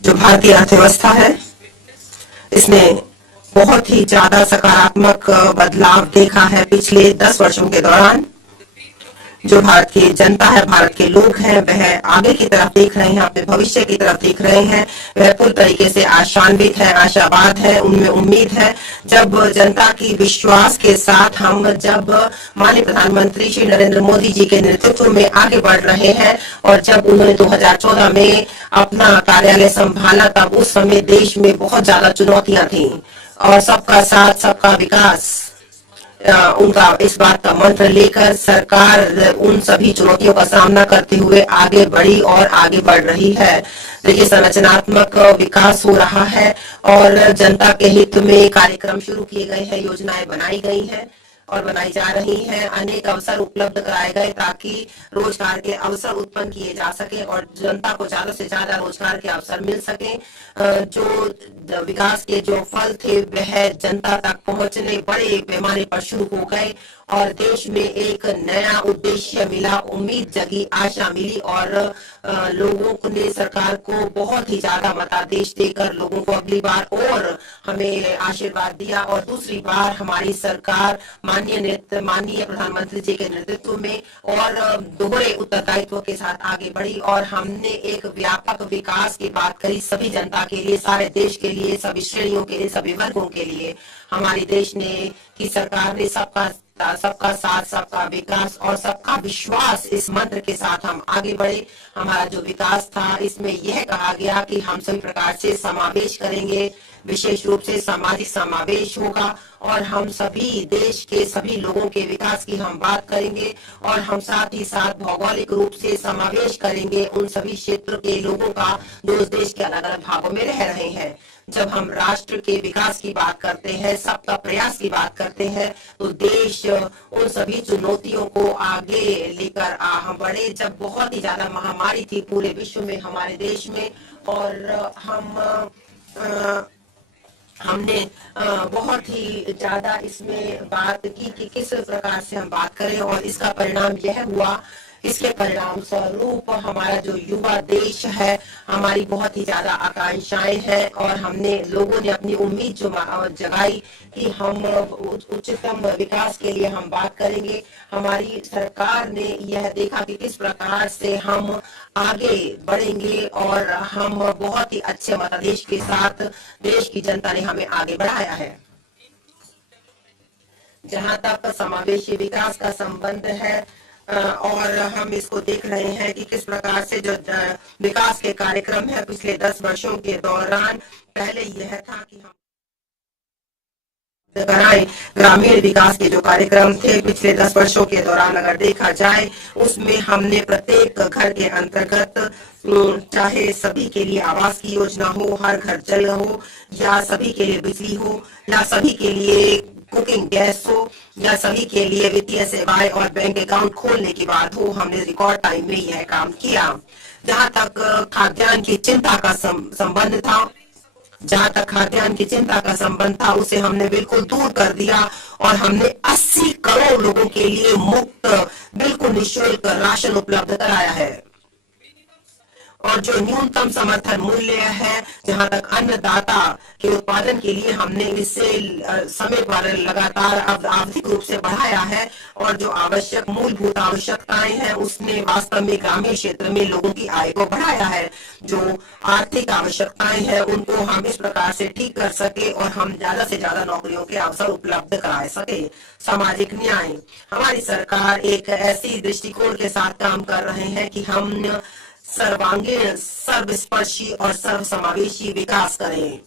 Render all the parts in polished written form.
जो भारतीय अर्थव्यवस्था है इसमें बहुत ही ज्यादा सकारात्मक बदलाव देखा है पिछले 10 वर्षों के दौरान। जो भारत की जनता है, भारत के लोग हैं, वह आगे की तरफ देख रहे हैं, अपने भविष्य की तरफ देख रहे हैं। वह पूरी तरीके से आशान्वित है, आशावाद है, उनमें उम्मीद है। जब जनता की विश्वास के साथ हम जब माननीय प्रधानमंत्री श्री नरेंद्र मोदी जी के नेतृत्व में आगे बढ़ रहे हैं और जब उन्होंने 2014 में अपना कार्यालय संभाला, तब उस समय देश में बहुत ज्यादा चुनौतियां थी और सबका साथ सबका विकास उनका इस बात का मंत्र लेकर सरकार उन सभी चुनौतियों का सामना करते हुए आगे बढ़ी और आगे बढ़ रही है। देखिए, संरचनात्मक विकास हो रहा है और जनता के हित में कार्यक्रम शुरू किए गए हैं, योजनाएं बनाई गई हैं और बनाई जा रही हैं। अनेक अवसर उपलब्ध कराए गए ताकि रोजगार के अवसर उत्पन्न किए जा सके और जनता को ज्यादा से ज्यादा रोजगार के अवसर मिल सके। जो विकास के जो फल थे वह जनता तक पहुंचने बड़े पैमाने पर शुरू हो गए और देश में एक नया उद्देश्य मिला, उम्मीद जगी, आशा मिली और लोगों ने सरकार को बहुत ही ज्यादा मतादेश देकर लोगों को अगली बार और हमें आशीर्वाद दिया और दूसरी बार हमारी सरकार माननीय प्रधानमंत्री जी के नेतृत्व में और दोहरे उत्तरदायित्व के साथ आगे बढ़ी और हमने एक व्यापक विकास की बात करी सभी जनता के लिए, सारे देश के लिए, सभी श्रेणियों के लिए, सभी वर्गों के लिए। हमारे देश ने की सरकार ने सबका साथ, सबका विकास और सबका विश्वास इस मंत्र के साथ हम आगे बढ़े। हमारा जो विकास था इसमें यह कहा गया कि हम सभी प्रकार से समावेश करेंगे, विशेष रूप से सामाजिक समावेश होगा और हम सभी देश के सभी लोगों के विकास की हम बात करेंगे और हम साथ ही साथ भौगोलिक रूप से समावेश करेंगे उन सभी क्षेत्र के लोगों का जो उस देश के अलग अलग भागों में रह रहे हैं। जब हम राष्ट्र के विकास की बात करते हैं, सबका प्रयास की बात करते हैं, तो देश उन सभी चुनौतियों को आगे लेकर हम बढ़े। जब बहुत ही ज्यादा महामारी थी पूरे विश्व में, हमारे देश में, और हमने बहुत ही ज्यादा इसमें बात की कि किस प्रकार से हम बात करें और इसका परिणाम यह हुआ। इसके परिणाम स्वरूप हमारा जो युवा देश है, हमारी बहुत ही ज्यादा आकांक्षाएं हैं और हमने लोगों ने अपनी उम्मीद जो जगाई कि हम उच्चतम विकास के लिए हम बात करेंगे। हमारी सरकार ने यह देखा कि किस प्रकार से हम आगे बढ़ेंगे और हम बहुत ही अच्छे मतादेश के साथ देश की जनता ने हमें आगे बढ़ाया है। जहां तक समावेशी विकास का संबंध है और हम इसको देख रहे हैं कि किस प्रकार से जो विकास के कार्यक्रम है पिछले 10 वर्षों के दौरान, पहले यह था कि हम ग्रामीण विकास के जो कार्यक्रम थे पिछले 10 वर्षों के दौरान अगर देखा जाए, उसमें हमने प्रत्येक घर के अंतर्गत चाहे सभी के लिए आवास की योजना हो, हर घर जल हो, या सभी के लिए बिजली हो, या सभी के लिए कुकिंग गैस हो, या सभी के लिए वित्तीय सेवाएं और बैंक अकाउंट खोलने की बात हो, हमने रिकॉर्ड टाइम में यह काम किया। जहां तक खाद्यान्न की चिंता का संबंध था, जहां तक खाद्यान्न की चिंता का संबंध था, उसे हमने बिल्कुल दूर कर दिया और हमने 80 करोड़ लोगों के लिए मुफ्त, बिल्कुल निःशुल्क राशन उपलब्ध कराया है। और जो न्यूनतम समर्थन मूल्य है, जहां तक अन्नदाता के उत्पादन के लिए हमने इसे समय पर लगातार आवधिक रूप से बढ़ाया है और जो आवश्यक मूलभूत आवश्यकताएं हैं उसने वास्तव में ग्रामीण क्षेत्र में लोगों की आय को बढ़ाया है। जो आर्थिक आवश्यकताएं हैं उनको हम इस प्रकार से ठीक कर सके और हम ज्यादा से ज्यादा नौकरियों के अवसर उपलब्ध करा सके। सामाजिक न्याय, हमारी सरकार एक ऐसी दृष्टिकोण के साथ काम कर रहे हैं कि हम सर्वांगीण, सर्वस्पर्शी और सर्वसमावेशी विकास करें।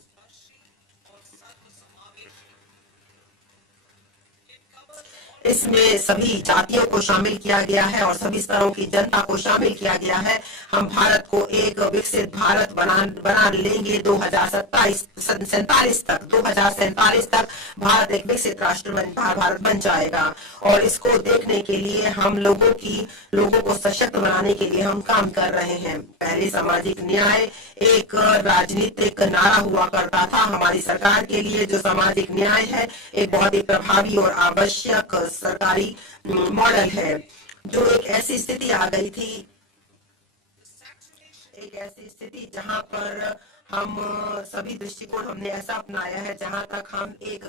इसमें सभी जातियों को शामिल किया गया है और सभी स्तरों की जनता को शामिल किया गया है। हम भारत को एक विकसित भारत बना लेंगे 2047 तक भारत एक विकसित राष्ट्र भारत बन जाएगा और इसको देखने के लिए हम लोगों को सशक्त बनाने के लिए हम काम कर रहे हैं। पहले सामाजिक न्याय एक राजनीतिक नारा हुआ करता था, हमारी सरकार के लिए जो सामाजिक न्याय है एक बहुत ही प्रभावी और आवश्यक सरकारी मॉडल है। जो एक ऐसी स्थिति आ गई थी, एक ऐसी स्थिति जहां पर हम सभी दृष्टिकोण हमने ऐसा अपनाया है जहां तक हम एक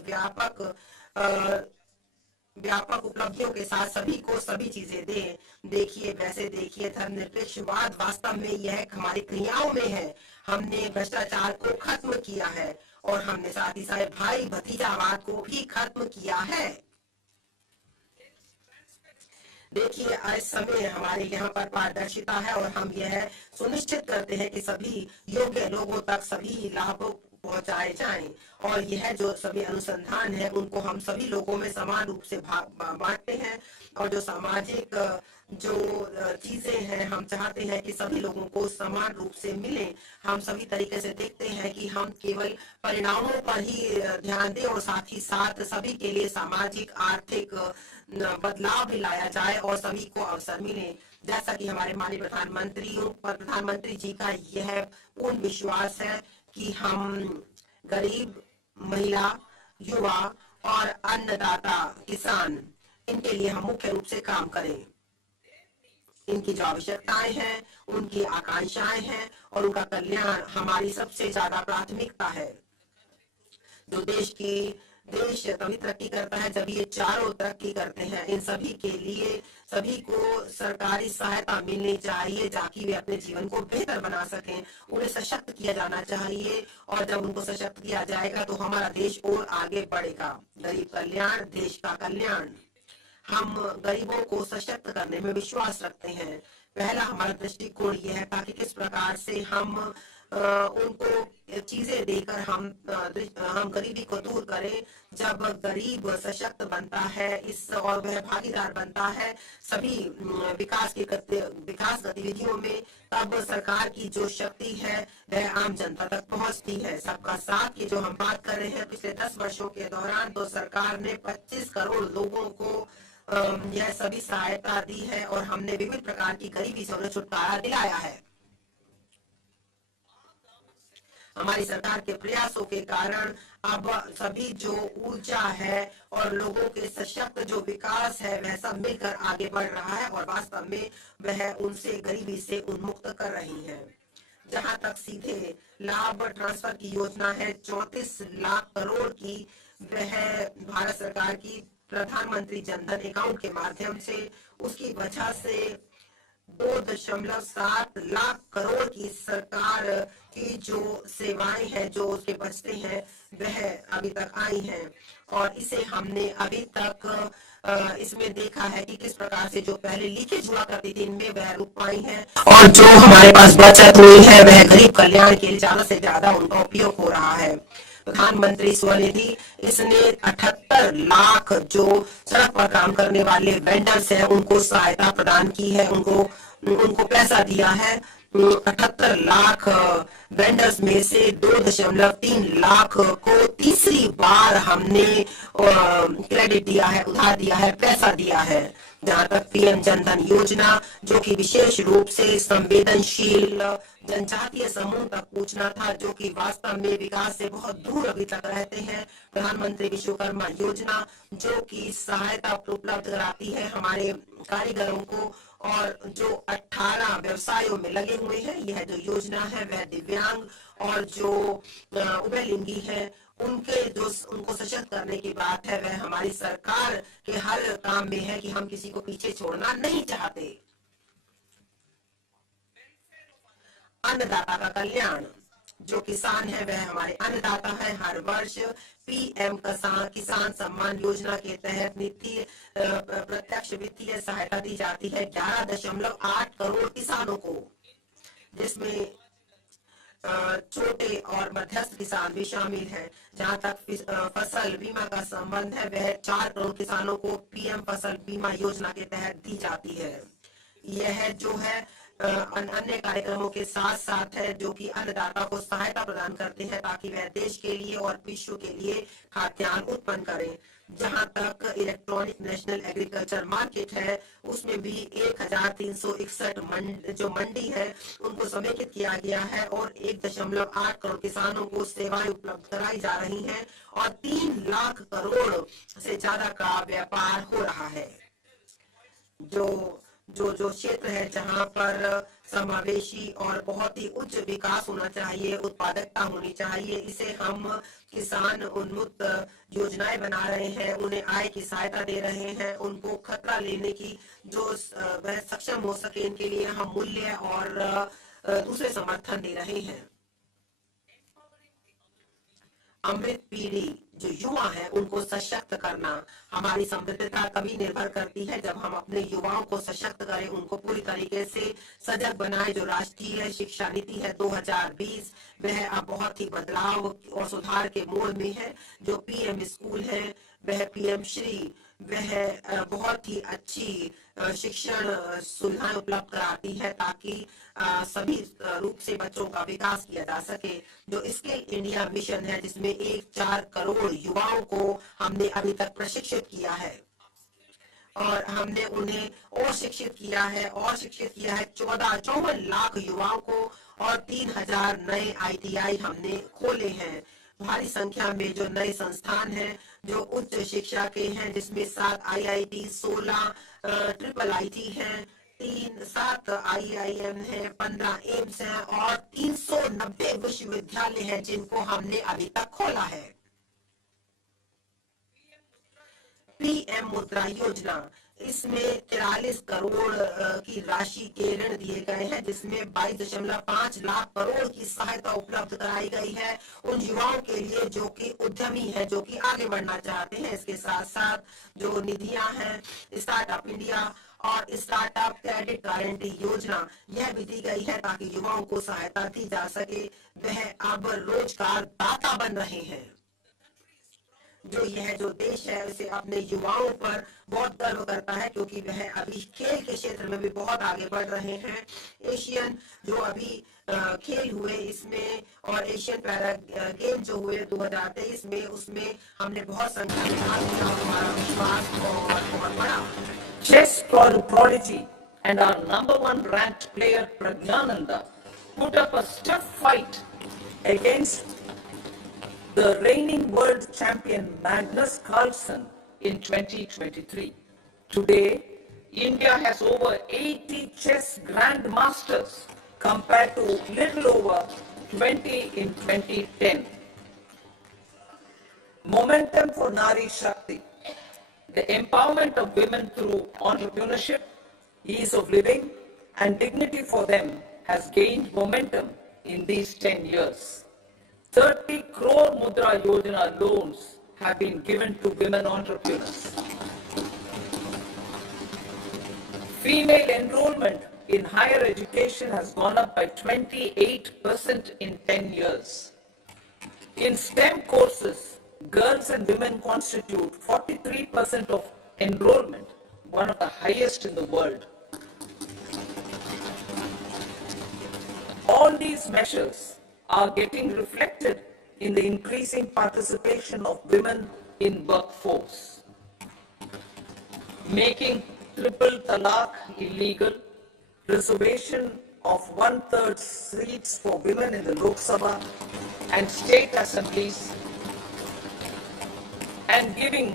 व्यापक उपलब्धियों के साथ सभी को सभी चीजें दें। देखिए, वैसे देखिए, धर्मनिरपेक्षवाद वास्तव में यह हमारी क्रियाओं में है। हमने भ्रष्टाचार को खत्म किया है और हमने साथ ही साथ भाई भतीजावाद को भी खत्म किया है। देखिए, इस समय हमारे यहाँ पर पारदर्शिता है और हम यह सुनिश्चित करते हैं कि सभी योग्य लोगों तक सभी लाभ पहुंचाए जाएं और यह जो सभी अनुसंधान है उनको हम सभी लोगों में समान रूप से बांटते हैं और जो सामाजिक जो चीजें हैं हम चाहते हैं कि सभी लोगों को समान रूप से मिले। हम सभी तरीके से देखते हैं कि हम केवल परिणामों पर ही ध्यान दें और साथ ही साथ सभी के लिए सामाजिक आर्थिक बदलाव भी लाया जाए और सभी को अवसर मिले। जैसा कि हमारे माननीय प्रधानमंत्री जी का यह पूर्ण विश्वास है कि हम गरीब, महिला, युवा और अन्नदाता किसान इनके लिए हम मुख्य रूप से काम करें। इनकी जो आवश्यकताएं हैं, उनकी आकांक्षाएं हैं और उनका कल्याण हमारी सबसे ज्यादा प्राथमिकता है। जो देश तभी तरक्की करता है जब ये चारों तरक्की करते हैं। इन सभी के लिए सभी को सरकारी सहायता मिलनी चाहिए ताकि वे अपने जीवन को बेहतर बना सकें। उन्हें सशक्त किया जाना चाहिए और जब उनको सशक्त किया जाएगा तो हमारा देश और आगे बढ़ेगा। गरीब कल्याण, देश का कल्याण। हम गरीबों को सशक्त करने में विश्वास रखते हैं। पहला हमारा दृष्टिकोण यह है ताकि किस प्रकार से हम उनको चीजें देकर हम गरीबी को दूर करें। जब गरीब सशक्त बनता है इस और वह भागीदार बनता है सभी विकास गतिविधियों में, तब सरकार की जो शक्ति है वह आम जनता तक पहुंचती है। सबका साथ की जो हम बात कर रहे हैं पिछले 10 वर्षों के दौरान तो सरकार ने 25 करोड़ लोगों को यह सभी सहायता दी है और हमने विभिन्न प्रकार की गरीबी से उन्हें छुटकारा दिलाया है। हमारी सरकार के प्रयासों के कारण अब सभी जो ऊर्जा है और लोगों के सशक्त जो विकास है वह सब मिलकर आगे बढ़ रहा है और वास्तव में वह उनसे गरीबी से उन्मुक्त कर रही है। जहां तक सीधे लाभ ट्रांसफर की योजना है 34 लाख करोड़ की, वह भारत सरकार की प्रधानमंत्री जनधन अकाउंट के माध्यम से उसकी वजह से 2.7 लाख करोड़ की सरकार की जो सेवाएं हैं जो उसके बचते हैं वह अभी तक आई हैं और इसे हमने अभी तक इसमें देखा है कि किस प्रकार से जो पहले लीकेज हुआ करती थी इनमें वह रुक पाई है और जो हमारे पास बचत हुई है वह गरीब कल्याण के लिए ज्यादा से ज्यादा उनका उपयोग हो रहा है। प्रधानमंत्री स्वनिधि, इसने 78 लाख जो सड़क पर काम करने वाले वेंडर्स हैं उनको सहायता प्रदान की है, उनको पैसा दिया है। 78 लाख वेंडर्स में से 2.3 लाख को तीसरी बार हमने क्रेडिट दिया है, उधार दिया है, पैसा दिया है। जहां तक पीएम जनधन योजना जो कि विशेष रूप से संवेदनशील जनजातीय समूह तक पूछना था जो कि वास्तव में विकास से बहुत दूर अभी तक रहते हैं। प्रधानमंत्री विश्वकर्मा योजना जो कि सहायता उपलब्ध कराती है हमारे कारीगरों को और जो 18 व्यवसायों में लगे हुए हैं। यह जो योजना है वह दिव्यांग और जो उभयलिंगी है उनको सशक्त करने की बात है। वह हमारी सरकार के हर काम में है कि हम किसी को पीछे छोड़ना नहीं चाहते। अन्नदाता का कल्याण, जो किसान है वह हमारे अन्नदाता है। हर वर्ष पीएम किसान सम्मान योजना के तहत प्रत्यक्ष वित्तीय सहायता दी जाती है 11.8 करोड़ किसानों को, जिसमें छोटे और मध्यस्थ किसान भी शामिल हैं। जहां तक फसल बीमा का संबंध है वह 4 करोड़ किसानों को पीएम फसल बीमा योजना के तहत दी जाती है। यह जो है अन्य कार्यक्रमों के साथ साथ है जो कि अन्नदाता को सहायता प्रदान करते हैं ताकि वह देश के लिए और विश्व के लिए खाद्यान्न उत्पन्न करें। जहां तक इलेक्ट्रॉनिक नेशनल एग्रीकल्चर मार्केट है उसमें भी 1361 जो मंडी है उनको समेकित किया गया है और 1.8 करोड़ किसानों को सेवाएं उपलब्ध कराई जा रही हैं और 3 लाख करोड़ से ज्यादा का व्यापार हो रहा है। जो जो जो क्षेत्र है जहां पर समावेशी और बहुत ही उच्च विकास होना चाहिए, उत्पादकता होनी चाहिए, इसे हम किसान उन्मुक्त योजनाएं बना रहे हैं, उन्हें आय की सहायता दे रहे हैं, उनको खतरा लेने की जो वह सक्षम हो सके, इनके लिए हम मूल्य और दूसरे समर्थन दे रहे हैं। अमृत पीढ़ी जो युवा है उनको सशक्त करना, हमारी समृद्धता तभी निर्भर करती है जब हम अपने युवाओं को सशक्त करें, उनको पूरी तरीके से सजग बनाए। जो राष्ट्रीय शिक्षा नीति है 2020 वह अब बहुत ही बदलाव और सुधार के मोड़ में है। जो पीएम स्कूल है वह पीएम श्री वह बहुत ही अच्छी शिक्षण सुविधाएं उपलब्ध कराती है ताकि सभी रूप से बच्चों का विकास किया जा सके। जो स्किल इंडिया मिशन है जिसमें 1.4 करोड़ युवाओं को हमने अभी तक प्रशिक्षित किया है और हमने उन्हें और शिक्षित किया है 54 लाख युवाओं को और 3,000 नए आईटीआई हमने खोले हैं। भारी संख्या में जो नए संस्थान हैं जो उच्च शिक्षा के हैं, जिसमें 7 आईआईटी, 16 ट्रिपल आईटी हैं, 7 आईआईएम है, 15 एम्स हैं और 390 विश्वविद्यालय हैं जिनको हमने अभी तक खोला है। पीएम मुद्रा योजना, इसमें 43 करोड़ की राशि के ऋण दिए गए हैं, जिसमें 22.5 लाख करोड़ की सहायता उपलब्ध कराई गई है उन युवाओं के लिए जो कि उद्यमी है, जो कि आगे बढ़ना चाहते हैं। इसके साथ साथ जो निधियां हैं स्टार्टअप इंडिया और स्टार्टअप क्रेडिट गारंटी योजना यह भी दी गई है ताकि युवाओं को सहायता दी जा सके, वह अब रोजगार दाता बन रहे हैं। जो देश है उसे अपने युवाओं पर बहुत गर्व करता है क्योंकि वह अभी खेल के क्षेत्र में भी बहुत आगे बढ़ रहे हैं। एशियन जो अभी खेल हुए इसमें और एशियन पैरा गेम जो हुए 2023 में, उसमें हमने बहुत संख्या में भाग लिया और हमारा विश्वास और बहुत बड़ा। Chess prodigy and our number one ranked player Pragyananda put up a tough fight against the reigning world champion Magnus Carlsen in 2023. Today, India has over 80 chess grandmasters compared to little over 20 in 2010. Momentum for Nari Shakti. The empowerment of women through entrepreneurship, ease of living, and dignity for them has gained momentum in these 10 years. 30 crore Mudra Yojana loans have been given to women entrepreneurs. Female enrollment in higher education has gone up by 28% in 10 years. In STEM courses, girls and women constitute 43% of enrollment, one of the highest in the world. All these measures are getting reflected in the increasing participation of women in workforce. Making triple talaq illegal, reservation of 1/3 seats for women in the Lok Sabha and state assemblies, and giving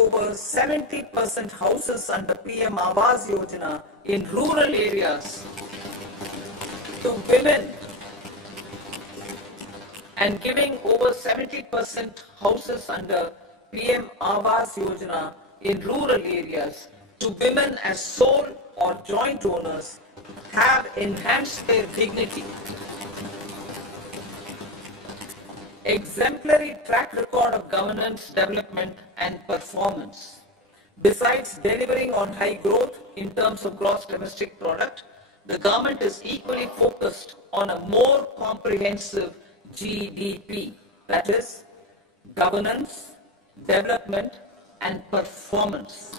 over 70% houses under PM Awas Yojana in rural areas to women, and giving over 70% houses under PM Awas Yojana in rural areas to women as sole or joint owners have enhanced their dignity. Exemplary track record of governance, development, and performance. Besides delivering on high growth in terms of gross domestic product, the government is equally focused on a more comprehensive GDP, that is, governance, development, and performance.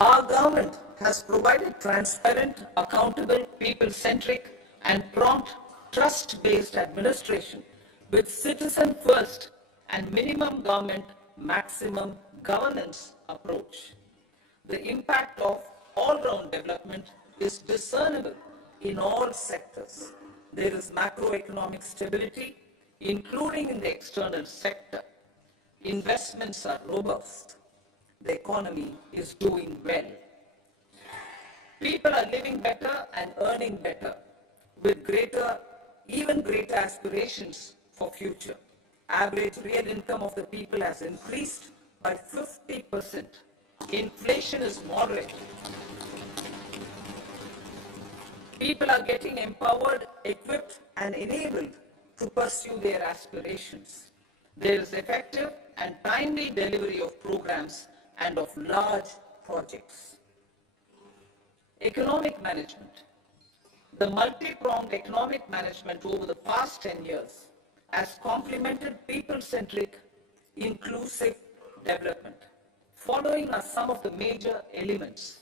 Our government has provided transparent, accountable, people-centric, and prompt, trust-based administration with citizen-first and minimum government, maximum governance approach. The impact of all-round development is discernible in all sectors. There is macroeconomic stability, including in the external sector. Investments are robust. the economy is doing well. People are living better and earning better with even greater aspirations for future. Average real income of the people has increased by 50%. Inflation is moderate. People are getting empowered, equipped, and enabled to pursue their aspirations. There is effective and timely delivery of programs and of large projects. Economic management. The multi-pronged economic management over the past 10 years has complemented people-centric, inclusive development. Following are some of the major elements.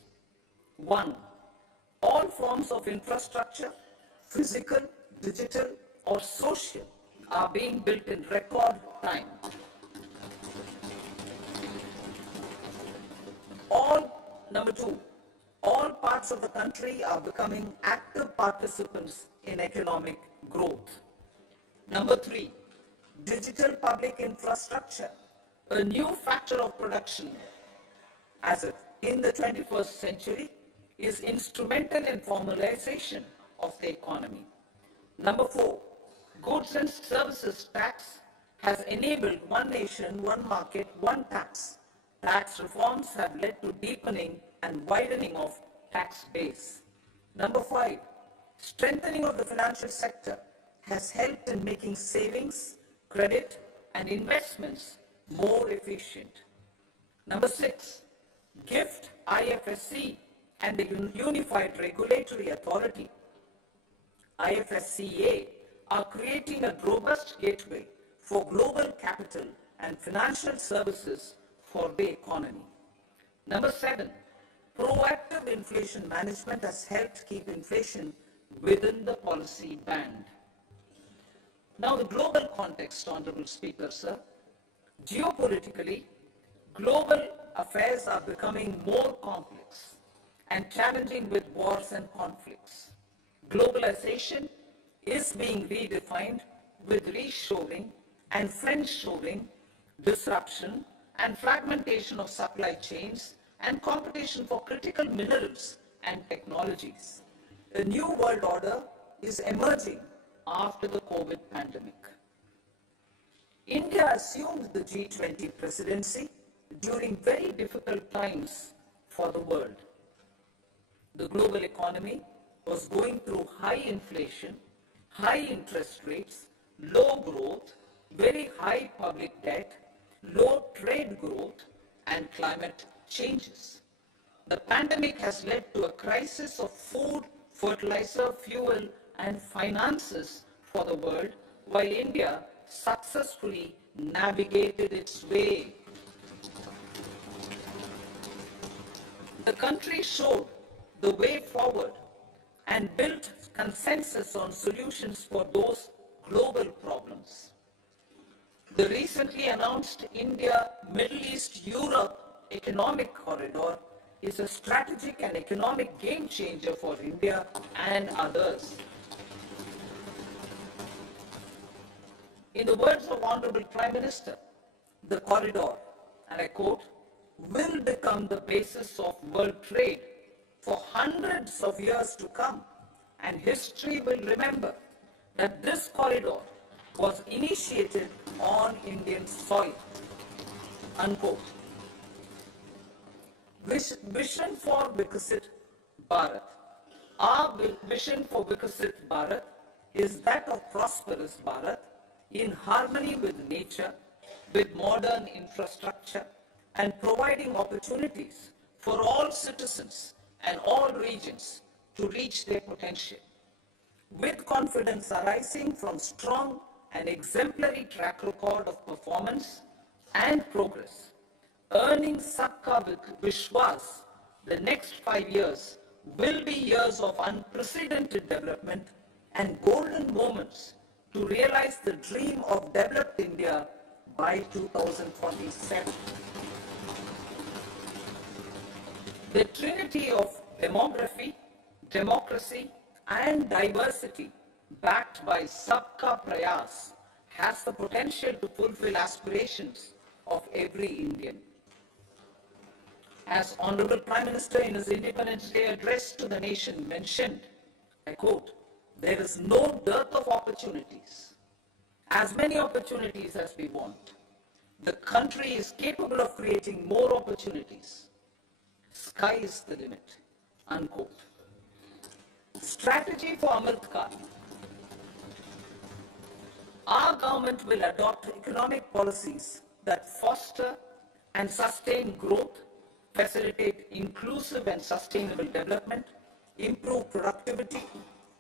1. All forms of infrastructure, physical, digital, or social, are being built in record time. Number 2, all parts of the country are becoming active participants in economic growth. Number 3, digital public infrastructure, a new factor of production in the 21st century, is instrumental in formalization of the economy. Number 4, goods and services tax has enabled one nation, one market, one tax. Tax reforms have led to deepening and widening of tax base. Number 5, strengthening of the financial sector has helped in making savings, credit, and investments more efficient. Number 6, GIFT, IFSC, and the Unified Regulatory Authority, IFSCA, are creating a robust gateway for global capital and financial services for the economy. Number 7, proactive inflation management has helped keep inflation within the policy band. Now the global context, Honorable Speaker, sir. Geopolitically, global affairs are becoming more complex and challenging with wars and conflicts. Globalization is being redefined with reshoring and friendshoring, disruption and fragmentation of supply chains and competition for critical minerals and technologies. A new world order is emerging after the COVID pandemic. India assumed the G20 presidency during very difficult times for the world. The global economy was going through high inflation, high interest rates, low growth, very high public debt, low trade growth, and climate changes. The pandemic has led to a crisis of food, fertilizer, fuel, and finances for the world, while India successfully navigated its way. The country showed the way forward and built consensus on solutions for those global problems. The recently announced India, Middle East, Europe economic corridor is a strategic and economic game changer for India and others. In the words of Honorable Prime Minister, the corridor, and I quote, will become the basis of world trade for hundreds of years to come, and history will remember that this corridor was initiated on Indian soil. Unquote. Vision for Vikasit Bharat. Our vision for Vikasit Bharat is that of prosperous Bharat in harmony with nature, with modern infrastructure, and providing opportunities for all citizens and all regions to reach their potential. With confidence arising from strong and exemplary track record of performance and progress, earning Sabka Vishwas, the next 5 years will be years of unprecedented development and golden moments to realize the dream of developed India by 2047. The trinity of demography, democracy, and diversity backed by Sabka Prayas has the potential to fulfill aspirations of every Indian. As Honorable Prime Minister in his Independence Day address to the nation mentioned, I quote, "There is no dearth of opportunities, as many opportunities as we want. The country is capable of creating more opportunities. Sky is the limit," unquote. Strategy for Amrit Kal. Our government will adopt economic policies that foster and sustain growth, facilitate inclusive and sustainable development, improve productivity,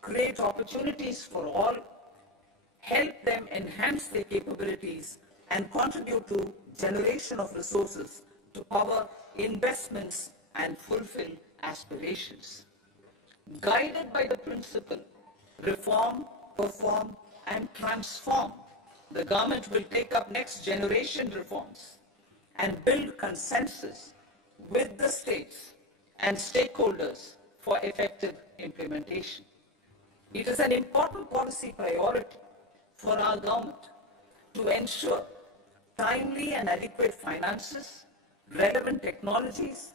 create opportunities for all, help them enhance their capabilities, and contribute to generation of resources to power investments and fulfill aspirations. Guided by the principle, reform, perform, and transform, the government will take up next generation reforms and build consensus with the states and stakeholders for effective implementation. It is an important policy priority for our government to ensure timely and adequate finances, relevant technologies,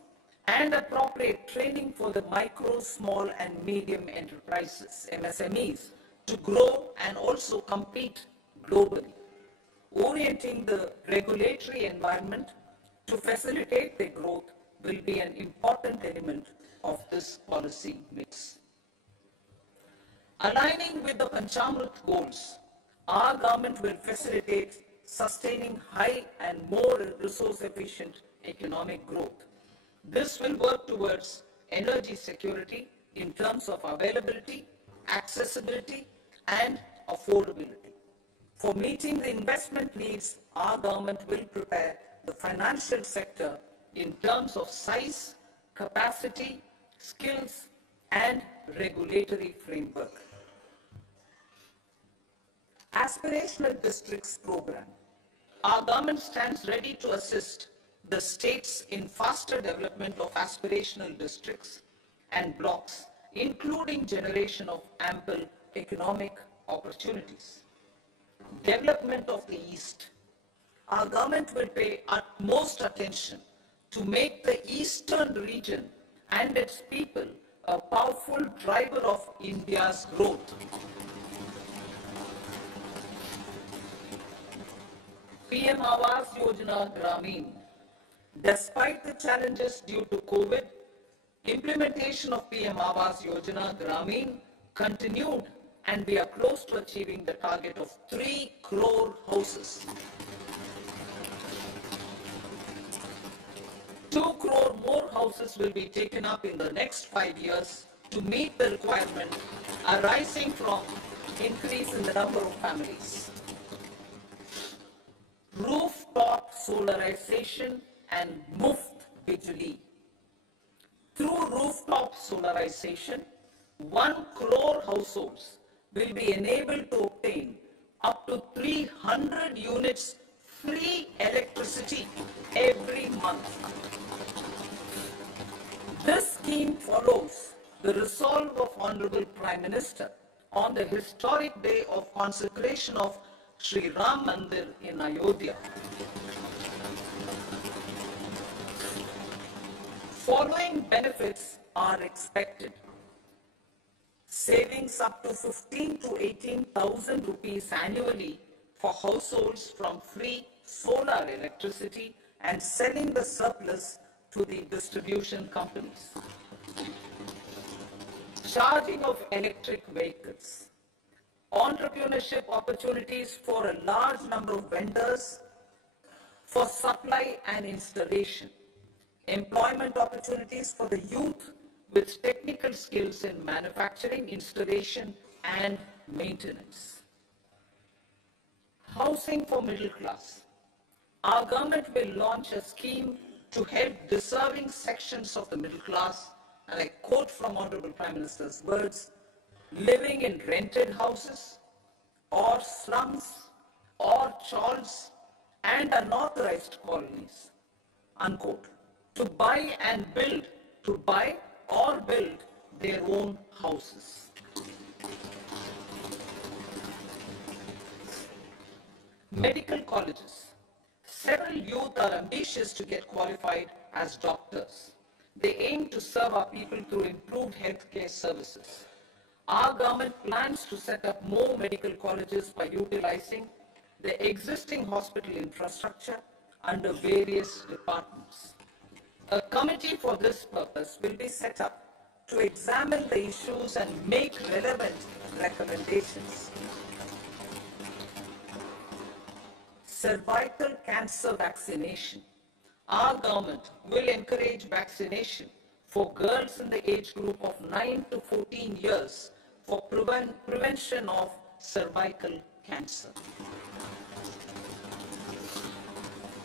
and appropriate training for the micro, small, and medium enterprises, MSMEs, to grow and also compete globally. Orienting the regulatory environment to facilitate their growth will be an important element of this policy mix. Aligning with the Panchamrit goals, our government will facilitate sustaining high and more resource efficient economic growth. This will work towards energy security in terms of availability, accessibility, and affordability. For meeting the investment needs, our government will prepare the financial sector in terms of size, capacity, skills, and regulatory framework. Aspirational Districts Program. Our government stands ready to assist the states in faster development of aspirational districts and blocks, including generation of ample economic opportunities. Development of the East. Our government will pay utmost attention to make the eastern region and its people a powerful driver of India's growth. PM Awas Yojana Gramin. Despite the challenges due to COVID, implementation of PM Awas Yojana Gramin continued, and we are close to achieving the target of 3 crore houses. 2 crore more houses will be taken up in the next 5 years to meet the requirement arising from increase in the number of families. Rooftop solarization and Muft Bijli. Through rooftop solarization, 1 crore households will be enabled to obtain up to 300 units free electricity every month. This scheme follows the resolve of Honorable Prime Minister on the historic day of consecration of Sri Ram Mandir in Ayodhya. Following benefits are expected. Savings up to 15 to 18,000 rupees annually for households from free solar electricity and selling the surplus to the distribution companies. Charging of electric vehicles. Entrepreneurship opportunities for a large number of vendors for supply and installation. Employment opportunities for the youth with technical skills in manufacturing, installation, and maintenance. Housing for middle class. Our government will launch a scheme to help deserving sections of the middle class, and I quote from Honorable Prime Minister's words, living in rented houses or slums or chawls and unauthorized colonies, unquote, to buy or build their own houses. Medical colleges. Several youth are ambitious teachers to get qualified as doctors. They aim to serve our people through improved healthcare services. Our government plans to set up more medical colleges by utilizing the existing hospital infrastructure under various departments. A committee for this purpose will be set up to examine the issues and make relevant recommendations. Cervical cancer vaccination. Our government will encourage vaccination for girls in the age group of 9 to 14 years for prevention of cervical cancer.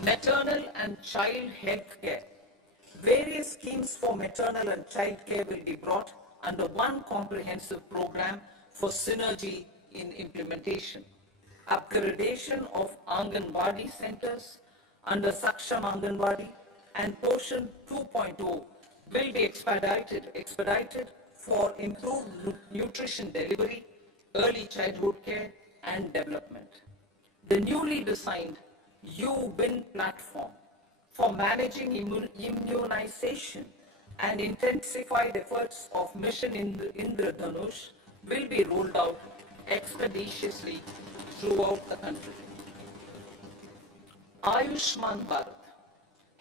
Maternal and child health care. Various schemes for maternal and child care will be brought under one comprehensive program for synergy in implementation. Upgradation of Anganwadi centers under Saksham Anganwadi and Portion 2.0 will be expedited for improved nutrition delivery, early childhood care and development. The newly designed U-Win platform for managing immunization and intensified efforts of Mission Indradhanush will be rolled out expeditiously throughout the country. Ayushman Bharat.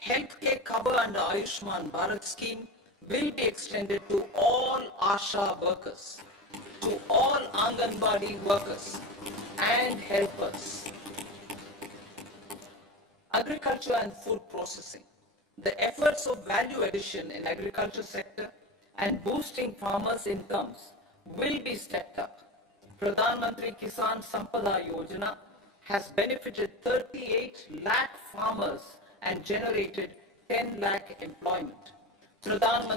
Healthcare cover under Ayushman Bharat scheme will be extended to all ASHA workers, to all Anganwadi workers and helpers. Agriculture and food processing. The efforts of value addition in agriculture sector and boosting farmers' incomes will be stepped up. Pradhan Mantri Kisan Sampada Yojana has benefited 38 lakh farmers and generated 10 lakh employment. Pradhan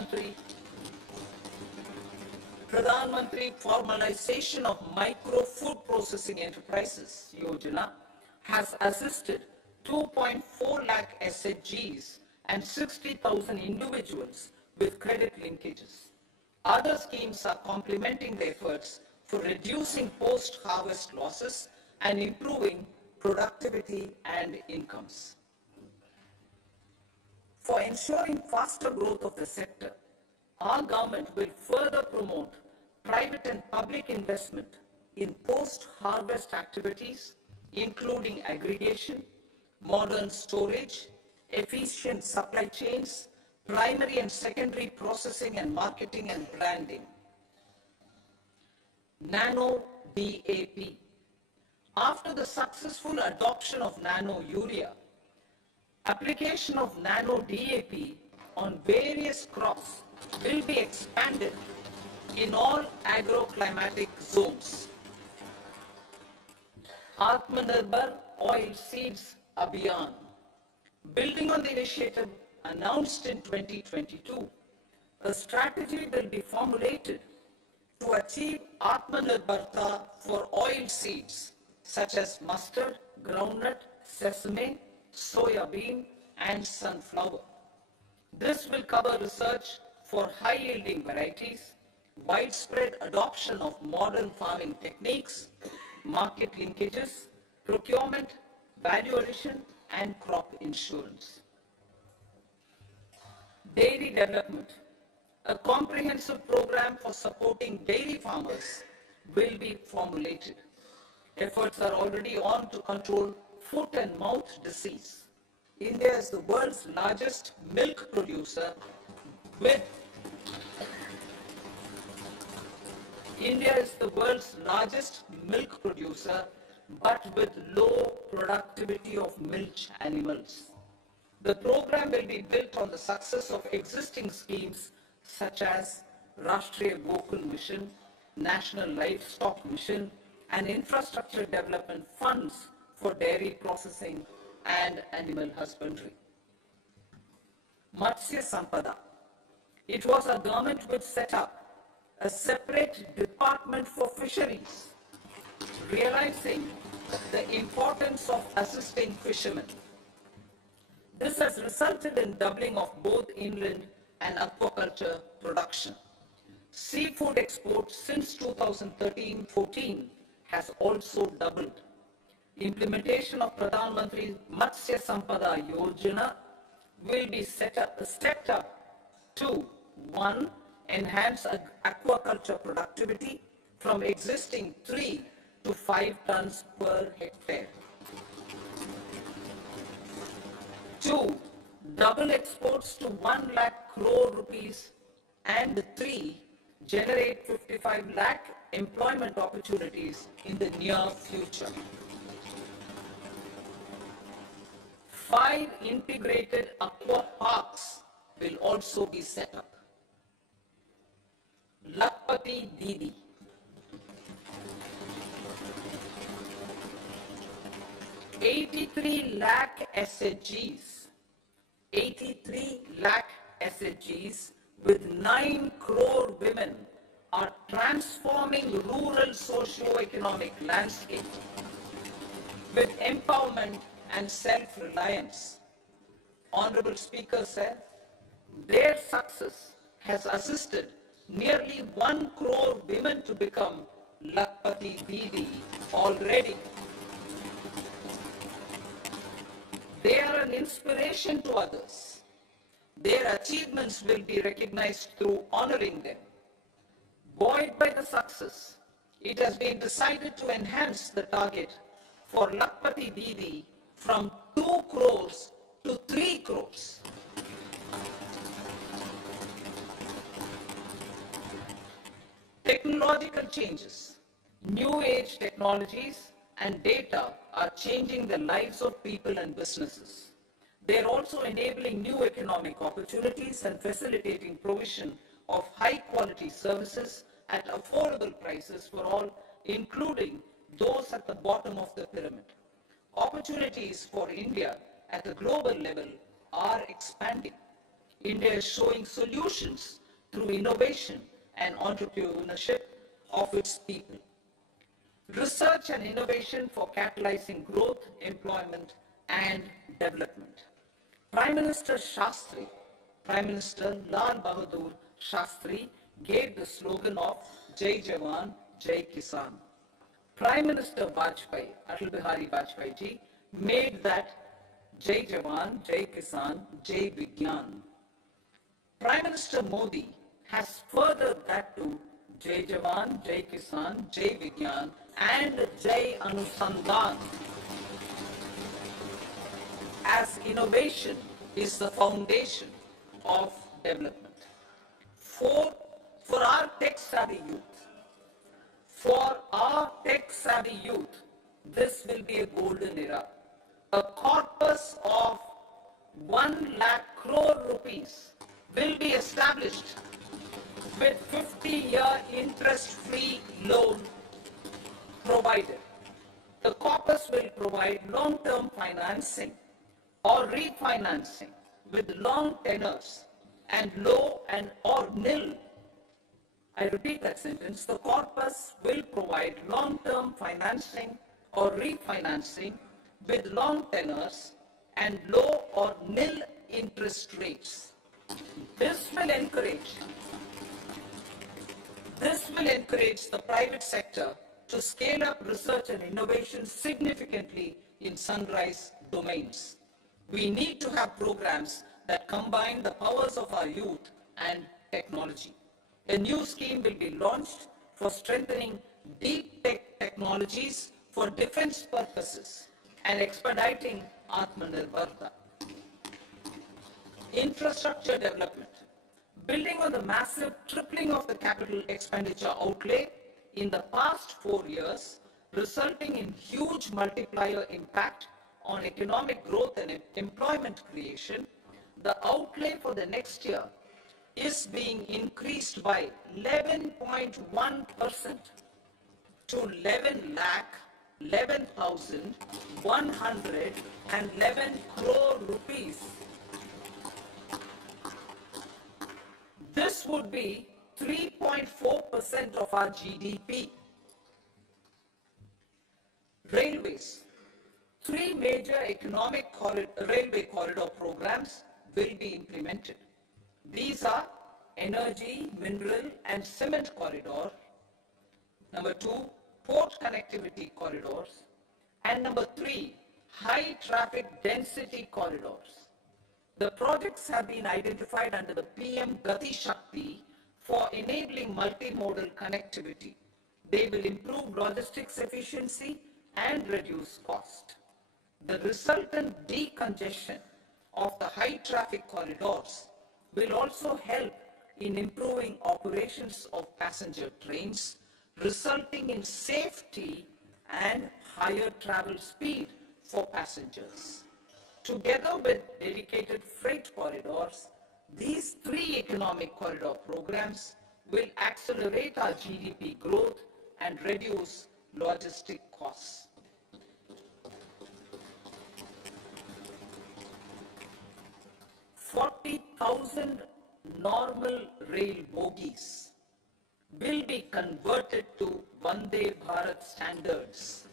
Mantri Formalization of Micro Food Processing Enterprises Yojana has assisted 2.4 lakh SHGs and 60,000 individuals with credit linkages. Other schemes are complementing the efforts for reducing post-harvest losses and improving productivity and incomes. For ensuring faster growth of the sector, our government will further promote private and public investment in post-harvest activities, including aggregation, modern storage, efficient supply chains, primary and secondary processing and marketing and branding. Nano DAP. After the successful adoption of nano urea, application of nano DAP on various crops will be expanded in all agroclimatic zones. Atmanirbhar Oil Seeds Abhiyan. Building on the initiative announced in 2022, a strategy will be formulated to achieve Atmanirbharta for oil seeds such as mustard, groundnut, sesame, soya bean, and sunflower. This will cover research for high-yielding varieties, widespread adoption of modern farming techniques, market linkages, procurement, value addition, and crop insurance. Dairy development. A comprehensive program for supporting dairy farmers will be formulated. Efforts are already on to control foot and mouth disease. India is the world's largest milk producer with but with low productivity of milch animals. The program will be built on the success of existing schemes such as Rashtriya Gokul Mission, National Livestock Mission, and infrastructure development funds for dairy processing and animal husbandry. Matsya Sampada. It was our government which set up a separate department for fisheries, realizing the importance of assisting fishermen. This has resulted in doubling of both inland and aquaculture production. Seafood exports since 2013-14 has also doubled. Implementation of Pradhan Mantri Matsya Sampada Yojana will be stepped up to: one, enhance aquaculture productivity from existing 3 to 5 tons per hectare. 2, double exports to 1 lakh crore rupees. And 3, generate 55 lakh employment opportunities in the near future. 5 integrated aqua parks will also be set up. Lakpati Didi. 83 lakh SHGs. 83 lakh SHGs with 9 crore women are transforming rural socio-economic landscape with empowerment and self-reliance. Honorable Speaker said, their success has assisted nearly 1 crore women to become Lakpati Didi already. They are an inspiration to others. Their achievements will be recognized through honoring them. Buoyed by the success, it has been decided to enhance the target for Lakpati Didi from 2 crores to 3 crores. Technological changes, new age technologies and data are changing the lives of people and businesses. They are also enabling new economic opportunities and facilitating provision of high quality services at affordable prices for all, including those at the bottom of the pyramid. Opportunities for India at a global level are expanding. India is showing solutions through innovation and entrepreneurship of its people. Research and innovation for catalyzing growth, employment, and development. Prime Minister Shastri, Prime Minister Lal Bahadur Shastri gave the slogan of Jai Jawan, Jai Kisan. Prime Minister Vajpayee, Atal Bihari Vajpayee ji, made that Jai Jawan, Jai Kisan, Jai Vigyan. Prime Minister Modi has furthered that to Jai Jawan, Jai Kisan, Jai Vigyan and Jai Anusandhan, as innovation is the foundation of development. For our tech-savvy youth, this will be a golden era. A corpus of 1 lakh crore rupees will be established with 50-year interest-free loan provided. The corpus will provide long-term financing or refinancing with long tenors and low and or nil. I repeat that sentence. The corpus will provide long-term financing or refinancing with long tenors and low or nil interest rates. This will encourage the private sector to scale up research and innovation significantly in sunrise domains. We need to have programs that combine the powers of our youth and technology. A new scheme will be launched for strengthening deep tech technologies for defense purposes and expediting Atmanirbharta. Infrastructure development. Building on the massive tripling of the capital expenditure outlay in the past 4 years, resulting in huge multiplier impact on economic growth and employment creation, the outlay for the next year is being increased by 11.1% to 11,111 crore rupees. This would be 3.4% of our GDP. Railways. 3 major railway corridor programs will be implemented. These are energy, mineral and cement corridor. Number 2, port connectivity corridors. And number 3, high traffic density corridors. The projects have been identified under the PM Gati Shakti for enabling multimodal connectivity. They will improve logistics efficiency and reduce cost. The resultant decongestion of the high traffic corridors will also help in improving operations of passenger trains, resulting in safety and higher travel speed for passengers. Together with dedicated freight corridors, these three economic corridor programs will accelerate our GDP growth and reduce logistic costs. 40,000 normal rail bogies will be converted to Vande Bharat standards